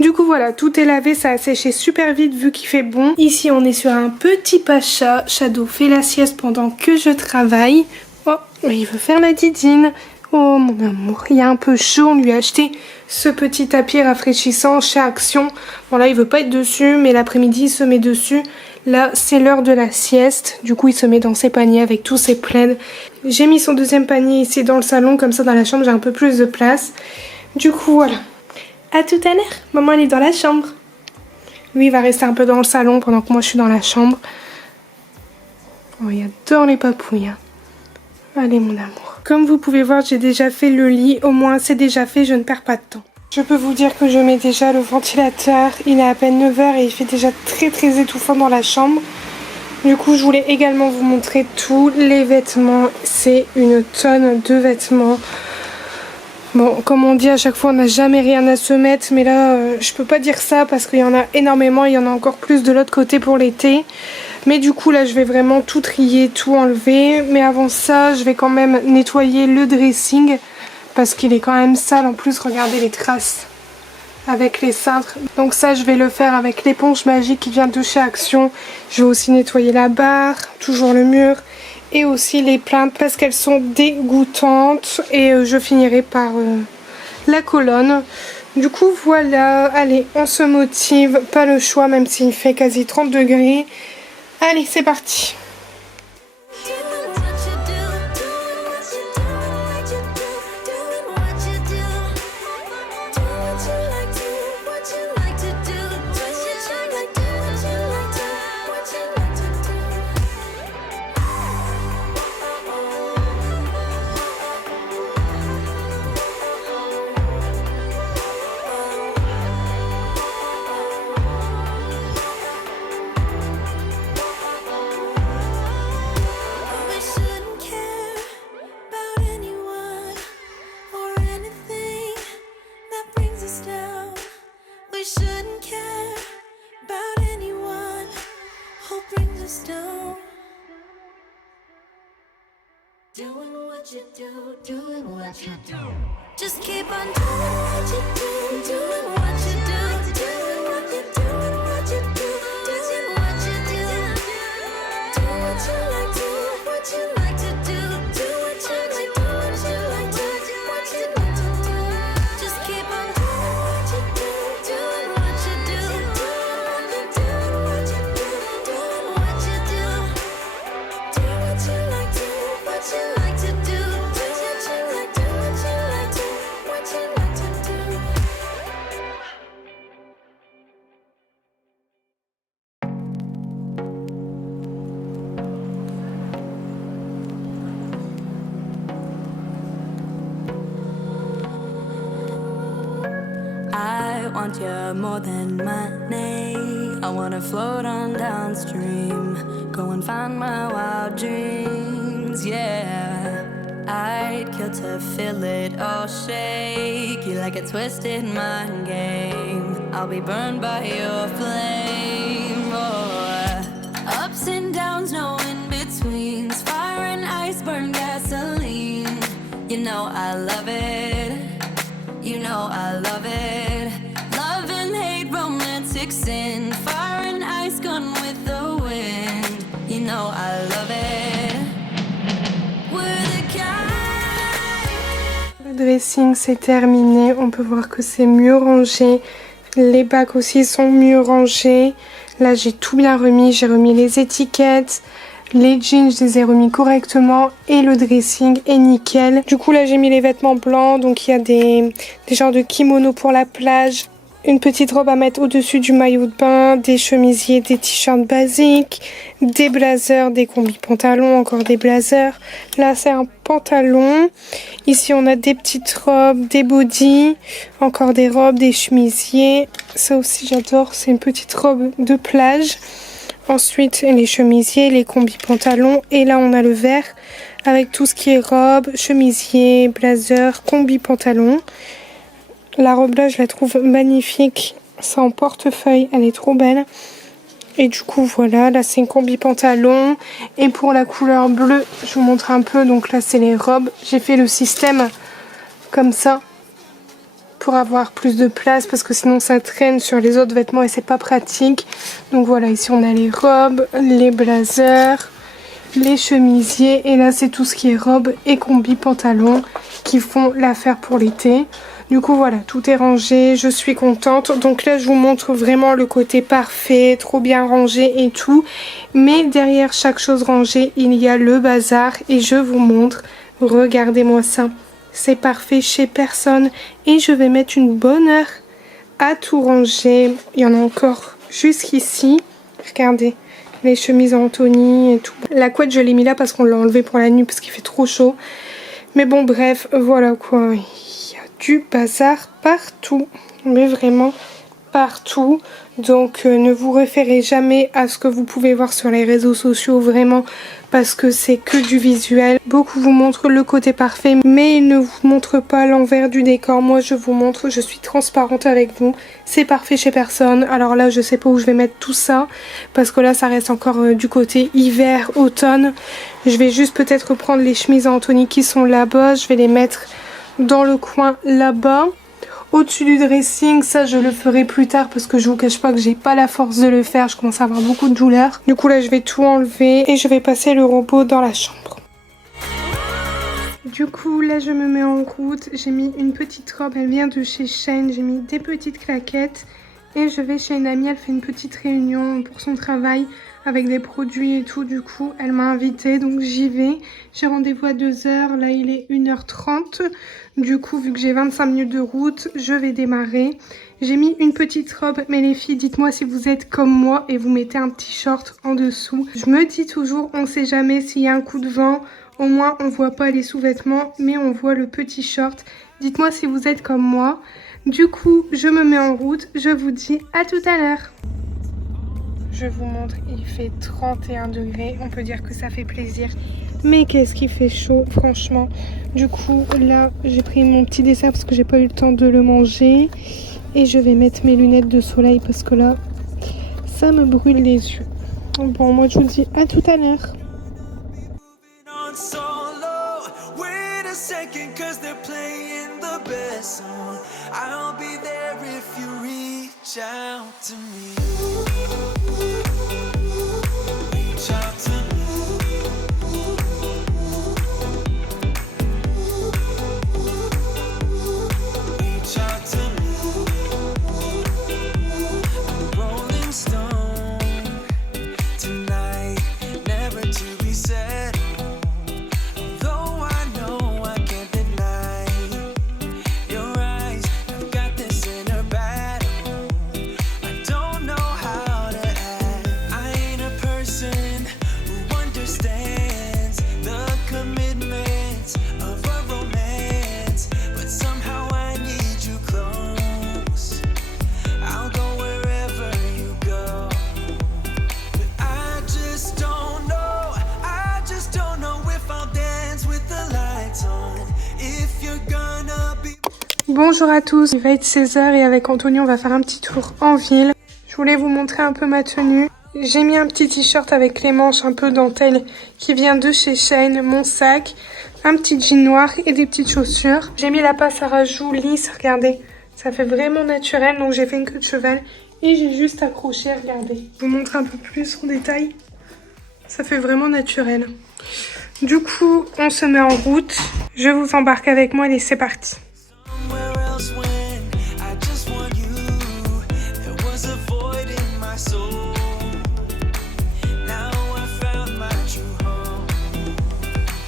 Du coup voilà, tout est lavé, ça a séché super vite vu qu'il fait bon. Ici on est sur un petit pacha. Shadow fait la sieste pendant que je travaille. Oh, il veut faire la didine. Oh mon amour, il y a un peu chaud, on lui a acheté ce petit tapis rafraîchissant chez Action. Bon là il veut pas être dessus, mais l'après-midi il se met dessus. Là c'est l'heure de la sieste, du coup il se met dans ses paniers avec tous ses plaids. J'ai mis son deuxième panier ici dans le salon, comme ça dans la chambre j'ai un peu plus de place. Du coup voilà. À tout à l'heure, maman elle est dans la chambre. Lui il va rester un peu dans le salon pendant que moi je suis dans la chambre. Oh il adore les papouilles. Hein. Allez mon amour. Comme vous pouvez voir j'ai déjà fait le lit, au moins c'est déjà fait, je ne perds pas de temps. Je peux vous dire que je mets déjà le ventilateur, il est à peine 9 h et il fait déjà très étouffant dans la chambre. Du coup je voulais également vous montrer tous les vêtements, c'est une tonne de vêtements. Bon, comme on dit à chaque fois, on n'a jamais rien à se mettre, mais là, je peux pas dire ça parce qu'il y en a énormément, il y en a encore plus de l'autre côté pour l'été. Mais du coup, là, je vais vraiment tout trier, tout enlever. Mais avant ça, je vais quand même nettoyer le dressing parce qu'il est quand même sale. En plus, regardez les traces avec les cintres. Donc ça, je vais le faire avec l'éponge magique qui vient de chez Action. Je vais aussi nettoyer la barre, toujours le mur. Et aussi les plaintes parce qu'elles sont dégoûtantes. Et je finirai par la colonne. Du coup voilà, allez on se motive, pas le choix même s'il fait quasi 30 degrés. Allez c'est parti. Doing what you do. Just keep on doing what you do, doing what you do, doing what you do, doing what you do, doing what you do. Do what you like, do what you like to do, do what you like, do what you like to do, what you like to do. Just keep on doing what you do, doing what you do, doing what you do, doing what you do. Do what you like, do what you like to do. want you more than money. I wanna float on downstream, go and find my wild dreams, yeah. I'd kill to feel it all shake you like a twisted mind game. I'll be burned by your flame, oh. Ups and downs, no in-betweens, fire and ice, burn gasoline. You know I love it, you know I love it. Love and hate, romantic sin, fire and ice, gone with the wind. You know I love it. Le dressing c'est terminé, on peut voir que c'est mieux rangé, les bacs aussi sont mieux rangés. Là j'ai tout bien remis, j'ai remis les étiquettes, les jeans je les ai remis correctement et le dressing est nickel. Du coup là j'ai mis les vêtements blancs, donc il y a des genres de kimono pour la plage. Une petite robe à mettre au-dessus du maillot de bain, des chemisiers, des t-shirts basiques, des blazers, des combis pantalons, encore des blazers. Là c'est un pantalon. Ici on a des petites robes, des bodys, encore des robes, des chemisiers. Ça aussi j'adore, c'est une petite robe de plage. Ensuite les chemisiers, les combis pantalons. Et là on a le vert avec tout ce qui est robe, chemisier, blazer, combi pantalon. La robe là je la trouve magnifique, c'est en portefeuille, elle est trop belle. Et du coup voilà, là c'est une combi pantalon. Et pour la couleur bleue, je vous montre un peu, donc là c'est les robes. J'ai fait le système comme ça pour avoir plus de place parce que sinon ça traîne sur les autres vêtements et c'est pas pratique. Donc voilà, ici on a les robes, les blazers, les chemisiers. Et là c'est tout ce qui est robe et combi pantalon qui font l'affaire pour l'été. Du coup voilà, tout est rangé, je suis contente. Donc là je vous montre vraiment le côté parfait, trop bien rangé et tout. Mais derrière chaque chose rangée, il y a le bazar et je vous montre. Regardez-moi ça, c'est parfait chez personne. Et je vais mettre une bonne heure à tout ranger. Il y en a encore jusqu'ici. Regardez, les chemises Anthony et tout. La couette je l'ai mis là parce qu'on l'a enlevée pour la nuit parce qu'il fait trop chaud. Mais bon bref, voilà quoi. Du bazar partout, mais vraiment partout. Donc ne vous référez jamais à ce que vous pouvez voir sur les réseaux sociaux, vraiment, parce que c'est que du visuel. Beaucoup vous montrent le côté parfait, mais ils ne vous montrent pas l'envers du décor. Moi je vous montre, je suis transparente avec vous, c'est parfait chez personne. Alors là je sais pas où je vais mettre tout ça, parce que là ça reste encore du côté hiver, automne. Je vais juste peut-être prendre les chemises Anthony qui sont là-bas, je vais les mettre dans le coin là-bas. Au-dessus du dressing, ça je le ferai plus tard parce que je vous cache pas que j'ai pas la force de le faire, je commence à avoir beaucoup de douleur. Du coup là je vais tout enlever et je vais passer le robot dans la chambre. Du coup là je me mets en route, j'ai mis une petite robe, elle vient de chez Shein, j'ai mis des petites claquettes et je vais chez une amie, elle fait une petite réunion pour son travail avec des produits et tout. Du coup elle m'a invitée, donc j'y vais. J'ai rendez-vous à 2h, là il est 1h30. Du coup vu que j'ai 25 minutes de route, je vais démarrer. J'ai mis une petite robe, mais les filles dites-moi si vous êtes comme moi et vous mettez un petit short en dessous. Je me dis toujours, on sait jamais s'il y a un coup de vent, au moins on voit pas les sous-vêtements mais on voit le petit short. Dites-moi si vous êtes comme moi. Du coup je me mets en route, je vous dis à tout à l'heure. Je vous montre, il fait 31 degrés, on peut dire que ça fait plaisir. Mais qu'est-ce qu'il fait chaud, franchement. Du coup, là, j'ai pris mon petit dessert parce que j'ai pas eu le temps de le manger. Et je vais mettre mes lunettes de soleil parce que là, ça me brûle les yeux. Bon, moi, je vous dis à tout à l'heure. Don't know Bonjour à tous, il va être 16h et avec Anthony on va faire un petit tour en ville. Je voulais vous montrer un peu ma tenue. J'ai mis un petit t-shirt avec les manches un peu dentelle qui vient de chez Shein, mon sac, un petit jean noir et des petites chaussures. J'ai mis la passe à rajout lisse, regardez, ça fait vraiment naturel, donc j'ai fait une queue de cheval et j'ai juste accroché, regardez. Je vous montre un peu plus en détail, ça fait vraiment naturel. Du coup, on se met en route, je vous embarque avec moi et c'est parti. Somewhere else when I just want you. There was a void in my soul. Now I found my true home.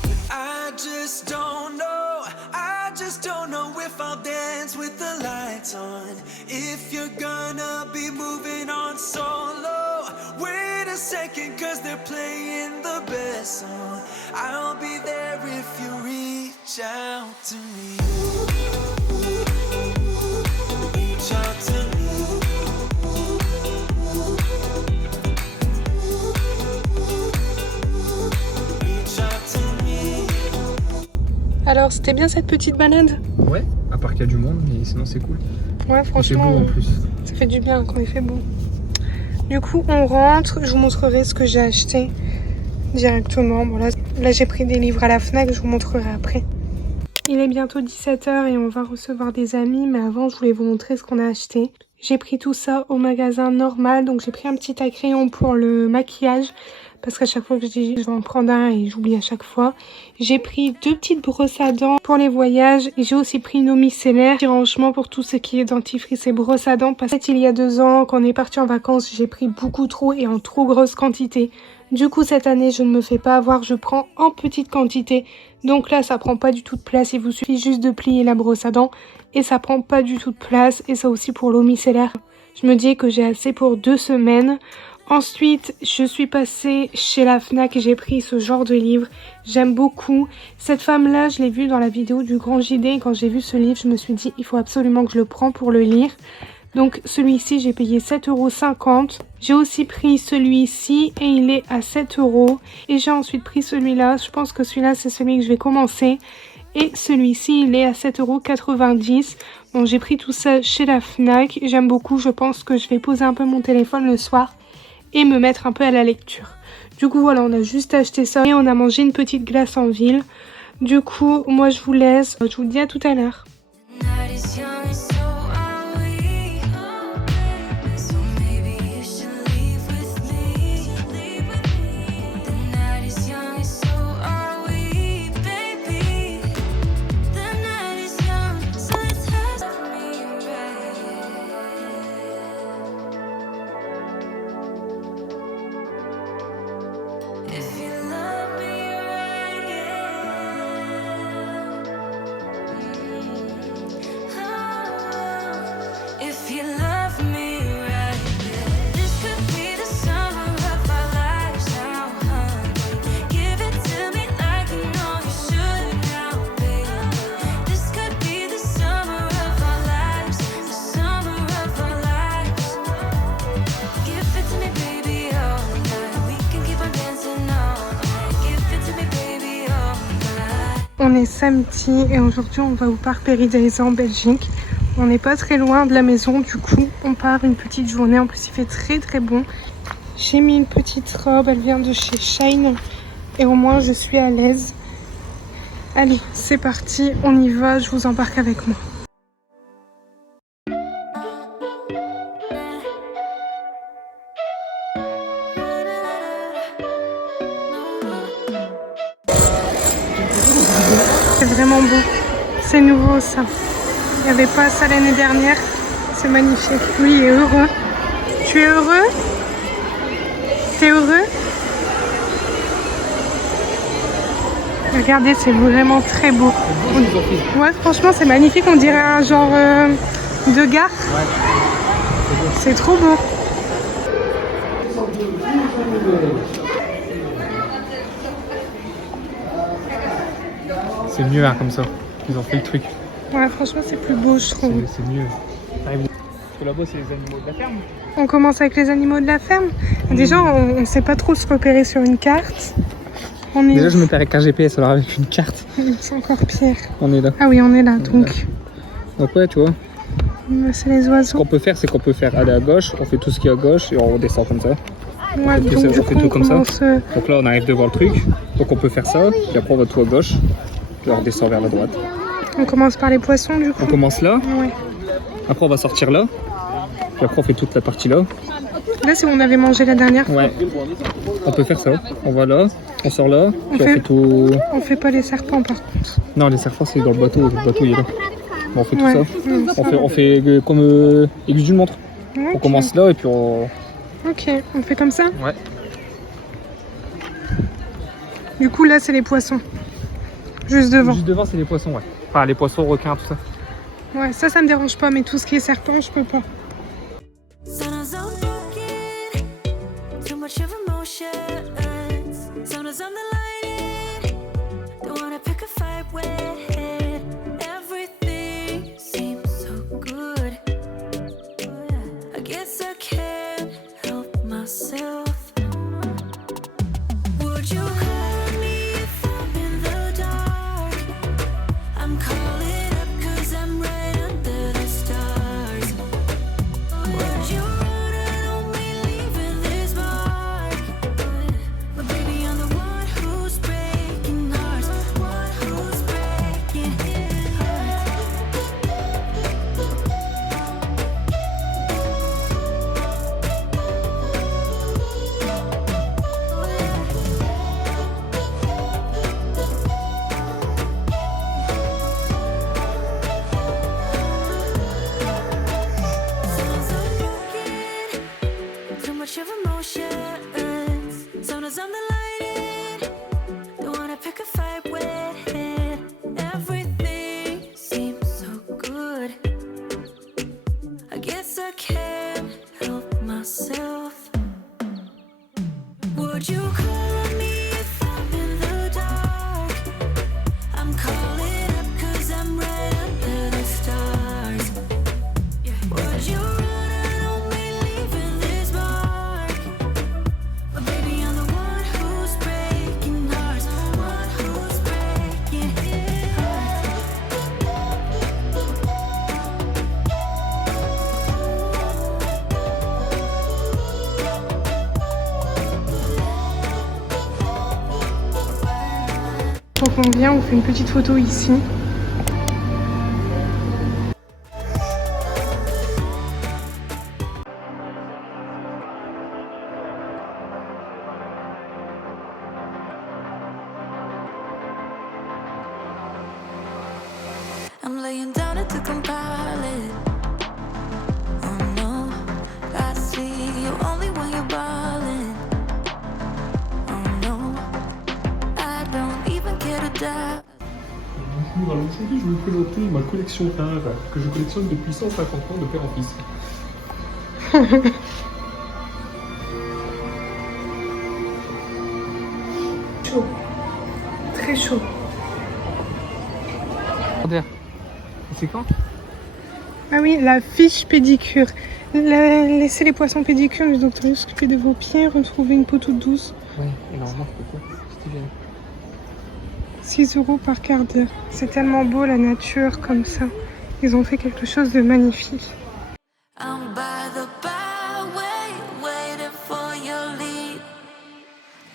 But I just don't know. I just don't know if I'll dance with the lights on. If you're gonna be moving on solo. Wait a second, 'cause they're playing the best song. I'll be there if you reach out to me. Reach out to me. Reach out to me. Alors, c'était bien cette petite balade? Ouais, à part qu'il y a du monde, mais sinon c'est cool. Ouais, C'est franchement, beau en plus. ça fait du bien quand il fait beau. Du coup, on rentre, je vous montrerai ce que j'ai acheté directement. Bon, là j'ai pris des livres à la Fnac, je vous montrerai après. Il est bientôt 17h et on va recevoir des amis, mais avant je voulais vous montrer ce qu'on a acheté. J'ai pris tout ça au magasin normal, donc j'ai pris un petit crayon pour le maquillage, parce qu'à chaque fois que je dis je vais en prendre un et j'oublie à chaque fois. J'ai pris 2 petites brosses à dents pour les voyages et j'ai aussi pris nos micellaires, petit rangement pour tout ce qui est dentifrice et brosse à dents, parce qu'il y a 2 ans, quand on est parti en vacances, j'ai pris beaucoup trop et en trop grosse quantité. Du coup, cette année, je ne me fais pas avoir, je prends en petite quantité. Donc là, ça prend pas du tout de place, il vous suffit juste de plier la brosse à dents et ça prend pas du tout de place. Et ça aussi pour l'eau micellaire. Je me dis que j'ai assez pour 2 semaines. Ensuite, je suis passée chez la Fnac et j'ai pris ce genre de livre. J'aime beaucoup. Cette femme-là, je l'ai vue dans la vidéo du Grand JD. Et quand j'ai vu ce livre, je me suis dit, il faut absolument que je le prenne pour le lire. Donc celui-ci, j'ai payé 7,50 €. J'ai aussi pris celui-ci et il est à 7 €. Et j'ai ensuite pris celui-là. Je pense que celui-là, c'est celui que je vais commencer. Et celui-ci, il est à 7,90 €. Bon, j'ai pris tout ça chez la Fnac. J'aime beaucoup. Je pense que je vais poser un peu mon téléphone le soir et me mettre un peu à la lecture. Du coup, voilà, on a juste acheté ça et on a mangé une petite glace en ville. Du coup, moi, je vous laisse. Je vous dis à tout à l'heure. Night is young and so are we. So maybe you should leave with me. The night is young and so are we, baby. The night is young, so let's have me right. If you love me right, if you love me right, this could be the summer of our lives now, honey. Give it to me like you know you should now, baby. This could be the summer of our lives, the summer of our lives. Give it to me, baby, all night. We can keep on dancing all night. Give it to me, baby, all night. On est samedi et aujourd'hui on va au parc Paradise en Belgique. On n'est pas très loin de la maison, du coup on part une petite journée. En plus il fait très très bon. J'ai mis une petite robe, elle vient de chez Shein et au moins je suis à l'aise. Allez, c'est parti, on y va, je vous embarque avec moi. C'est vraiment beau, c'est nouveau ça. Il n'y avait pas ça l'année dernière, c'est magnifique. Lui il est heureux. Tu es heureux? T'es heureux? Regardez, c'est vraiment très beau. Ouais, franchement c'est magnifique, on dirait un genre de gare. C'est trop beau. C'est mieux hein, comme ça. Ils ont fait le truc. Ouais, franchement c'est plus beau je trouve. C'est mieux. Parce que là-bas, c'est les animaux de la ferme. On commence avec les animaux de la ferme. Déjà, on ne sait pas trop se repérer sur une carte. On est... Déjà, je me perds avec un GPS, alors avec une carte. C'est encore pire. On est là. Ah oui, on est là, donc. Donc ouais, tu vois. C'est les Ce oiseaux. qu'on peut faire, c'est qu'on peut faire aller à gauche, on fait tout ce qui est à gauche et on redescend comme ça. Ouais, Donc, donc on du fait coup, tout on comme ça. commence... Donc là, on arrive devant le truc. Donc on peut faire ça, et après on va tout à gauche. Et on redescend vers la droite. On commence par les poissons, du coup. On commence là, Ouais. après on va sortir là. Puis après on fait toute la partie là. Là, c'est où on avait mangé la dernière fois. Ouais. On peut faire ça. On va là, on sort là, puis on fait- fait tout... On fait pas les serpents, par contre. Non, les serpents c'est dans le bateau il est là. Bon, on fait tout Ouais. ça. On fait comme aiguille d'une montre. Ok. On commence là et puis on... Ok, on fait comme ça. Ouais. Du coup, là, c'est les poissons. Juste devant. Juste devant c'est les poissons, ouais. Enfin les poissons, requins, tout ça. Ouais, ça me dérange pas, mais tout ce qui est serpent, je peux pas. Sometimes I'm broken, too much of emotions. Sometimes I'm the light, don't wanna pick a fight with. Everything seems so good. I guess I can't help myself. Would you call me if I'm in the dark? I'm calling up 'cause I'm right under the stars. Would you run on me, leaving this mark? But baby, I'm the one who's breaking hearts, one who's breaking hearts. Sometimes I'm broken, too much of emotions. Sometimes I'm the light, don't wanna pick a fight with. Everything seems so good. I guess I can't help myself. Would you call me if I'm in the dark? I'm calling up 'cause I'm right under the stars. Would you run on me, leaving this mark? But baby, I'm the one who's breaking hearts, one who's breaking hearts. Donc on vient, on fait une petite photo ici. I'm laying down it to compile it. Oh no, I see you only when you're ballin'. Oh no, I don't even care to die. Bonjour, alors aujourd'hui je vais vous présenter ma collection rare que je collectionne depuis 150 ans de père en fils. Chaud. Très chaud. C'est quand? Ah oui, la fiche pédicure. Laissez les poissons pédicures, le docteur s'occuper de vos pieds, retrouver une peau toute douce. Ouais, et normalement c'est quoi? C'était bien. 6 € par quart d'heure. C'est tellement beau la nature comme ça. Ils ont fait quelque chose de magnifique. I'm by the byway, waiting for your lead.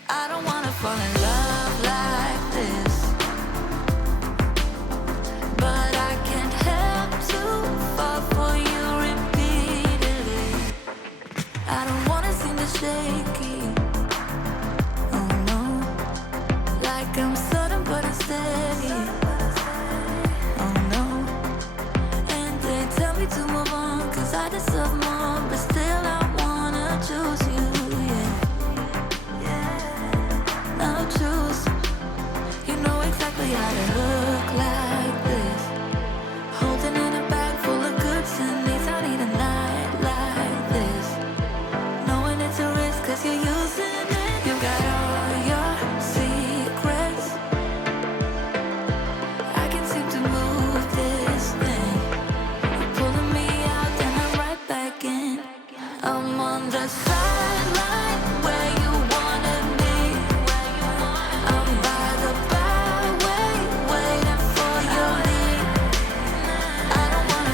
I don't wanna fall in love like this, but I can't help to fall for you repeatedly. I don't wanna seem to shaky. Oh no, like I'm sudden but I'm steady. Oh no, and they tell me to move on 'cause I deserve more, but still I wanna choose you. Yeah, now choose. You know exactly how to look like this. Holding in a bag full of goods and needs. I need a night like this. Knowing it's a risk 'cause you're using it. You got all your secrets. I can't seem to move this thing. You're pulling me out, then I'm right back in. I'm on the sideline where you wanted me. I'm by the byway, waiting for your lead. I don't wanna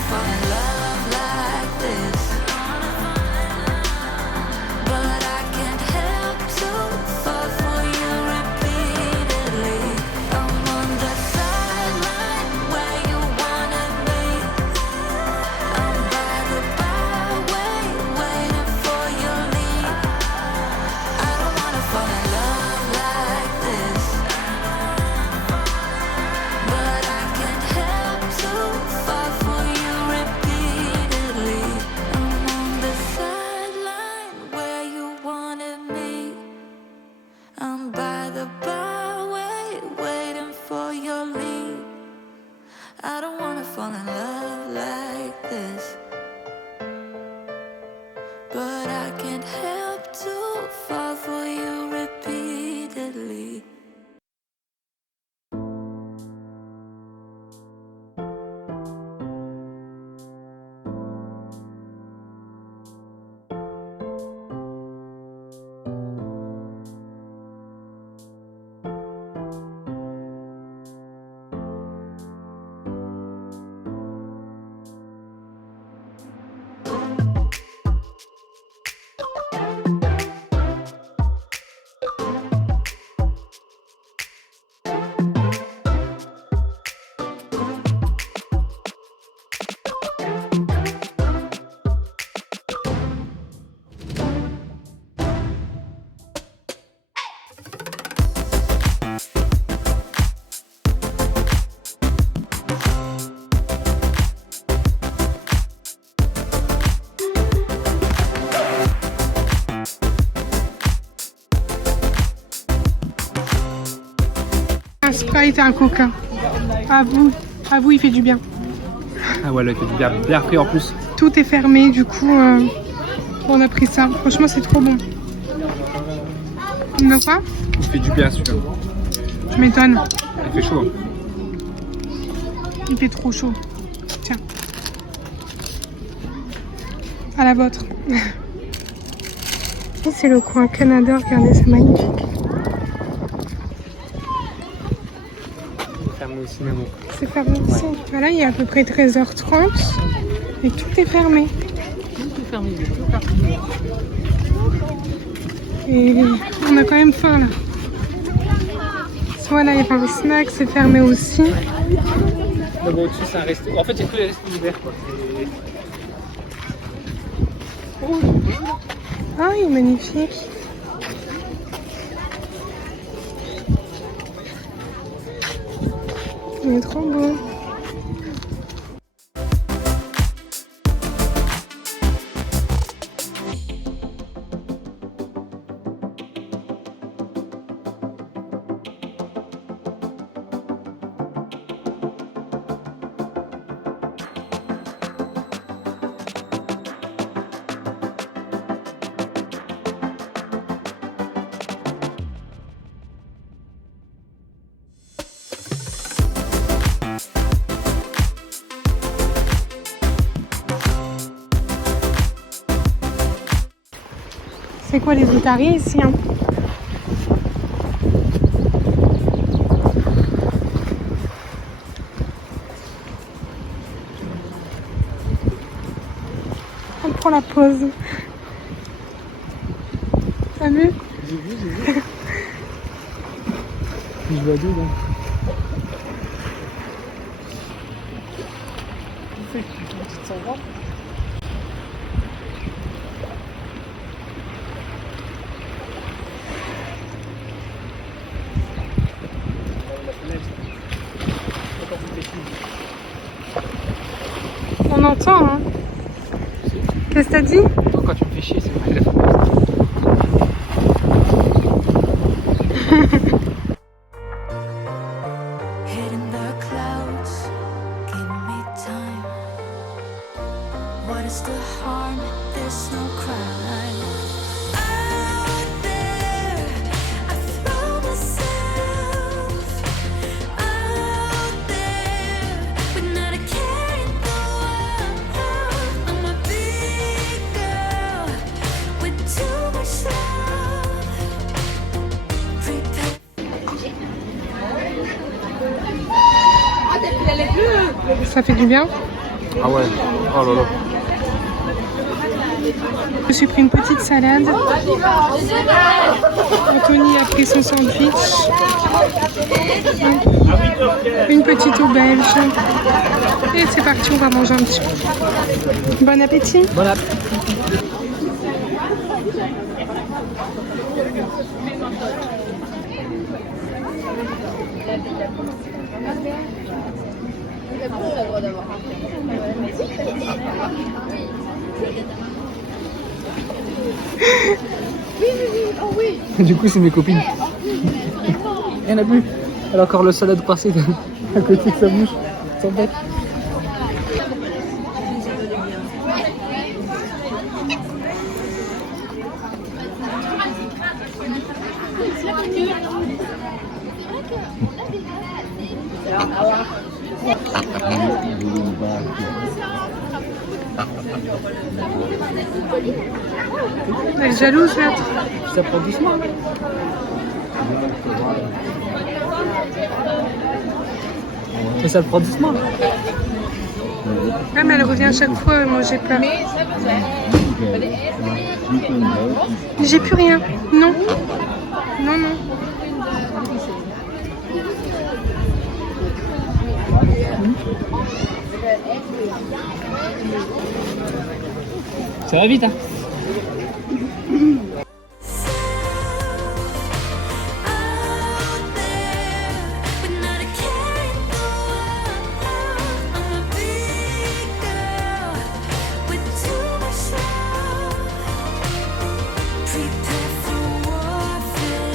can't help to fall for you repeatedly. Un Sprite et un Coca. À vous, il fait du bien. Ah ouais, là, il fait du bien pris en plus. Tout est fermé, du coup, on a pris ça. Franchement, c'est trop bon. De quoi? Il fait du bien celui-là. Tu m'étonnes. Il fait chaud. Hein. Il fait trop chaud. Tiens. À la vôtre. Ça, c'est le coin Canada. Regardez, c'est magnifique. Fermé au cinéma. C'est fermé ici. Voilà, il est à peu près 13h30 et tout est fermé. Tout est fermé, il est tout fermé. Et on a quand même faim là. Voilà, il y a un snack, c'est fermé aussi. Là-bas au-dessus, c'est un resto. En fait, il y a que les restos ouverts quoi. Ah, il est magnifique. Il est trop beau. C'est quoi les otaries ici hein? On prend la pause. T'as vu? J'ai vu. Je vois d'où là. Tu t'en vas? On entend hein? Qu'est-ce que t'as dit? Quand tu me fais chier, c'est vrai la fenêtre. Head in the clouds, give me time. What is the harm? There's no crime. Out there, I throw myself out there, but not a care in the world. I'm a big girl with too much love. Prepare. Ça fait du bien. Ah ouais, oh là là. Je me suis pris une petite salade. Anthony a pris son sandwich. Une petite auberge. Et c'est parti, on va manger un petit peu. Bon appétit. Bon appétit. Du coup, c'est mes copines. Elle a plus. Elle a encore le salade passé à côté de sa bouche. Sans bec. Elle est jalouse, l'autre. Ça prend doucement. Mais ça le prend doucement. Ah, mais elle revient à chaque fois, moi j'ai peur. J'ai plus rien. Non. Non, non. Ça va vite, hein. Out there, but not a care in the world. I'm a big girl with too much love. Prepare for warfare.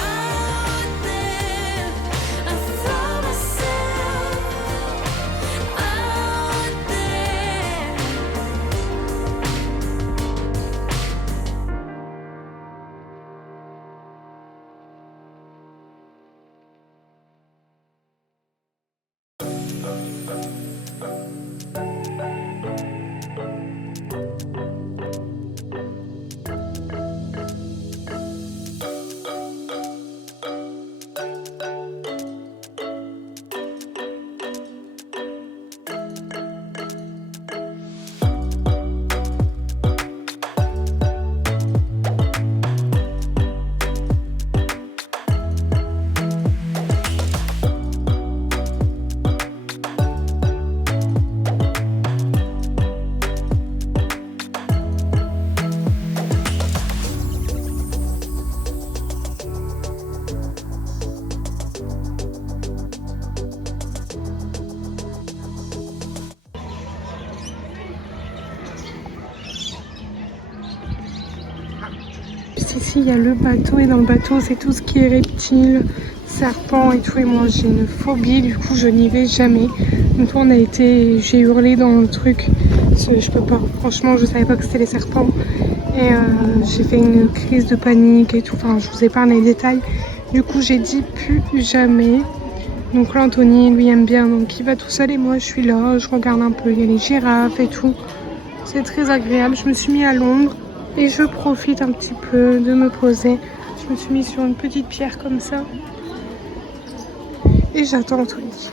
Out there, I throw myself out there. Juste ici, il y a le bateau et dans le bateau, c'est tout ce qui est reptiles, serpents et tout. Et moi, j'ai une phobie, du coup, je n'y vais jamais. Une fois, j'ai hurlé dans le truc. Je peux pas. Franchement, je savais pas que c'était les serpents. Et j'ai fait une crise de panique et tout. Enfin, je vous épargne les détails. Du coup, j'ai dit plus jamais. Donc là, Anthony, lui, aime bien. Donc il va tout seul et moi, je suis là. Je regarde un peu. Il y a les girafes et tout. C'est très agréable. Je me suis mis à l'ombre. Et je profite un petit peu de me poser. Je me suis mise sur une petite pierre comme ça. Et j'attends Anthony.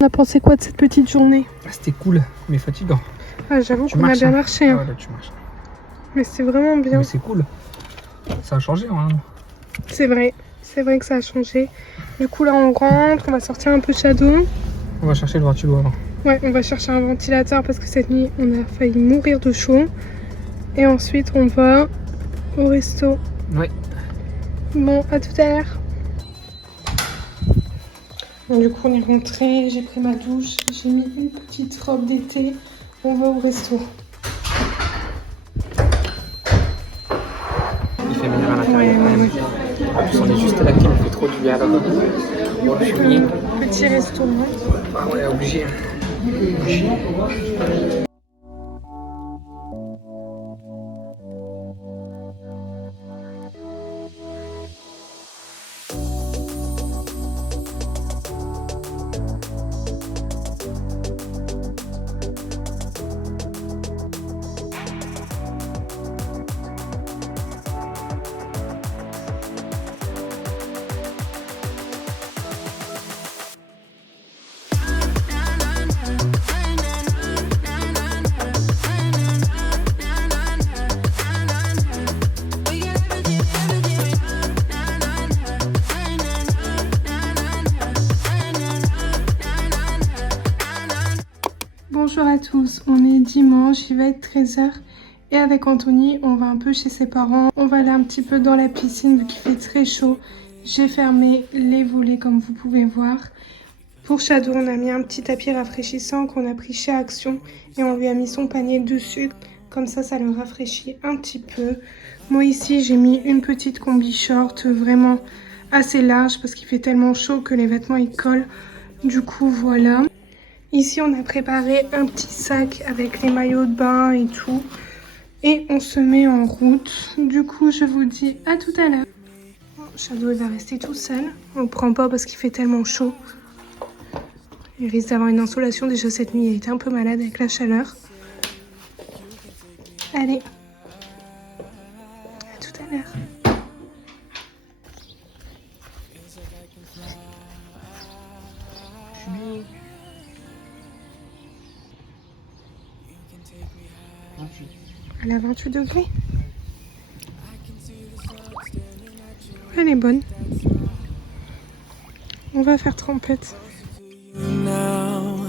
On a pensé quoi de cette petite journée? C'était cool, mais fatigant. Ah, j'avoue Tu qu'on a marches, bien hein. marché. Hein. Ah ouais, là, tu marches. Mais c'est vraiment bien. Mais c'est cool. Ça a changé, hein. C'est vrai que ça a changé. Du coup là on rentre, on va sortir un peu Shadow. On va chercher le ventilo avant. Ouais, on va chercher un ventilateur parce que cette nuit on a failli mourir de chaud. Et ensuite on va au resto. Ouais. Bon, à tout à l'heure. Bon, du coup on est rentré, j'ai pris ma douche, j'ai mis une petite robe d'été. On va au resto. Il fait meilleur à l'intérieur. Ouais. En plus, on est juste là qui nous fait trop du bien là-bas. Bon, le fumier. Petit restaurant. Ah ouais, obligé. Obligé. Bonjour à tous, on est dimanche, il va être 13h et avec Anthony on va un peu chez ses parents. On va aller un petit peu dans la piscine vu qu'il fait très chaud. J'ai fermé les volets comme vous pouvez voir. Pour Shadow on a mis un petit tapis rafraîchissant qu'on a pris chez Action et on lui a mis son panier dessus. Comme ça le rafraîchit un petit peu. Moi ici j'ai mis une petite combi short vraiment assez large parce qu'il fait tellement chaud que les vêtements ils collent. Du coup voilà. Ici, on a préparé un petit sac avec les maillots de bain et tout. Et on se met en route. Du coup, je vous dis à tout à l'heure. Shadow, il va rester tout seul. On le prend pas parce qu'il fait tellement chaud. Il risque d'avoir une insolation. Déjà, cette nuit, il a été un peu malade avec la chaleur. Allez. À tout à l'heure. Elle a 28 degrés. Elle est bonne. On va faire trempette. Now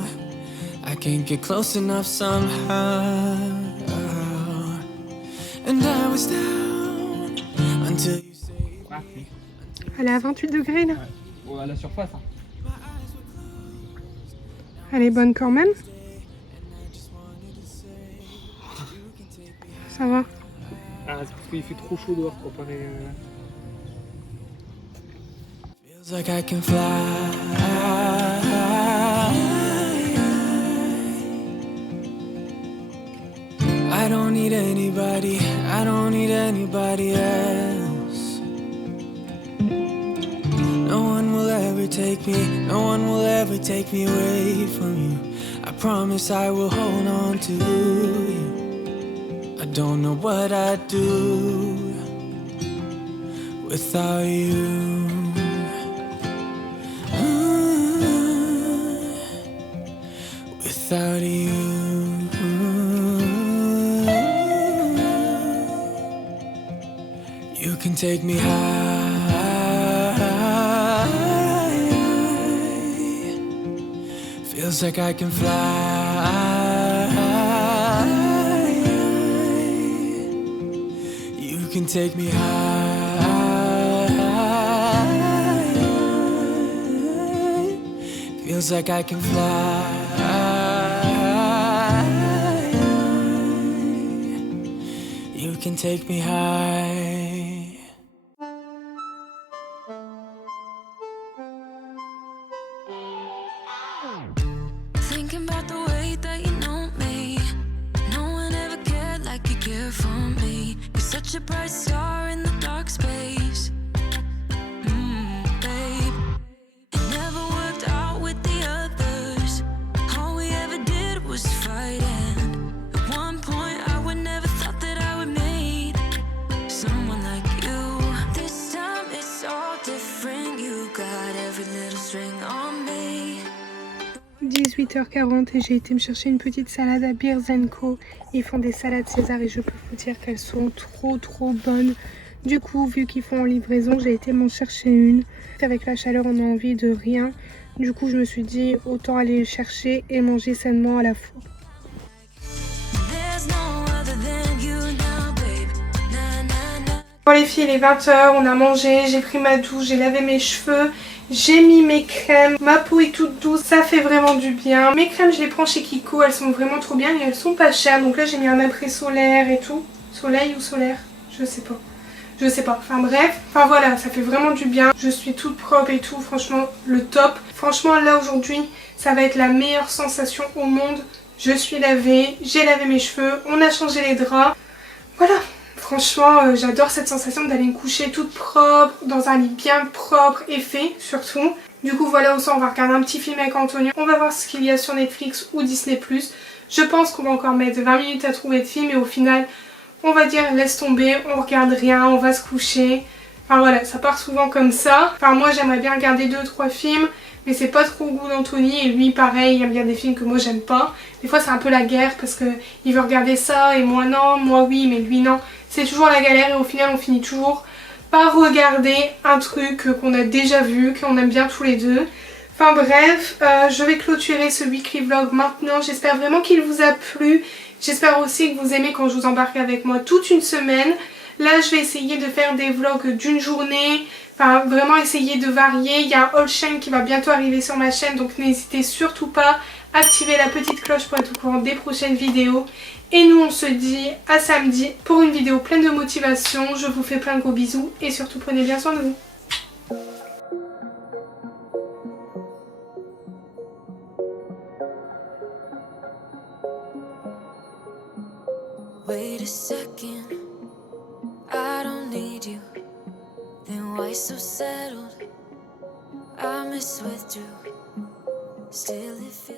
I can't get close enough somehow, and I was down until you said Elle est à 28 degrés là. Ouais, à la surface. Hein. Elle est bonne quand même. Ça va. Ah, c'est parce qu'il fait trop chaud dehors comparé. feels like I can fly. I don't need anybody, I don't need anybody else. No one will ever take me, no one will ever take me away from you. I promise I will hold on to you. I don't know what I'd do without you. Without you. You can take me high. Feels like I can fly. You can take me high. Feels like I can fly. You can take me high. Thinking about the way that you know me. No one ever cared like you care for me. You're such a bright star in the dark space. Babe, it never worked out with the others. All we ever did was fight, and at one point I would never thought that I would meet someone like you. This time it's all different. You got every little string on me. 18h40 et j'ai été me chercher une petite salade à Beers & Co. Ils font des salades César et je peux vous dire qu'elles sont trop bonnes. Du coup, vu qu'ils font en livraison, j'ai été m'en chercher une. Avec la chaleur, on a envie de rien. Du coup, je me suis dit autant aller le chercher et manger sainement à la fois. There's no other than you now, babe. Na na na. Bon les filles, il est 20h, on a mangé, j'ai pris ma douche, j'ai lavé mes cheveux. J'ai mis mes crèmes, ma peau est toute douce, ça fait vraiment du bien. Mes crèmes, je les prends chez Kiko, elles sont vraiment trop bien et elles sont pas chères. Donc là, j'ai mis un après solaire et tout. Soleil ou solaire? Je sais pas. Je sais pas. Enfin bref. Enfin voilà, ça fait vraiment du bien. Je suis toute propre et tout. Franchement, le top. Franchement, là aujourd'hui, ça va être la meilleure sensation au monde. Je suis lavée, j'ai lavé mes cheveux, on a changé les draps. Voilà. Franchement, j'adore cette sensation d'aller me coucher toute propre, dans un lit bien propre et fait, surtout. Du coup, voilà, au soir, on va regarder un petit film avec Antonio. On va voir ce qu'il y a sur Netflix ou Disney+. Je pense qu'on va encore mettre 20 minutes à trouver de film et au final, on va dire laisse tomber, on regarde rien, on va se coucher. Enfin voilà, ça part souvent comme ça. Enfin moi, j'aimerais bien regarder 2-3 films, mais c'est pas trop au goût d'Anthony et lui pareil, il aime bien des films que moi j'aime pas. Des fois, c'est un peu la guerre parce que il veut regarder ça et moi non, moi oui, mais lui non. C'est toujours la galère et au final on finit toujours par regarder un truc qu'on a déjà vu, qu'on aime bien tous les deux. Enfin bref, je vais clôturer ce weekly vlog maintenant. J'espère vraiment qu'il vous a plu. J'espère aussi que vous aimez quand je vous embarque avec moi toute une semaine. Là je vais essayer de faire des vlogs d'une journée. Enfin vraiment essayer de varier. Il y a un haul chain qui va bientôt arriver sur ma chaîne. Donc n'hésitez surtout pas à activer la petite cloche pour être au courant des prochaines vidéos. Et nous on se dit à samedi pour une vidéo pleine de motivation. Je vous fais plein de gros bisous et surtout prenez bien soin de vous. Wait a second, I don't need you. Then why so settled? I miss withdrew. Still it feels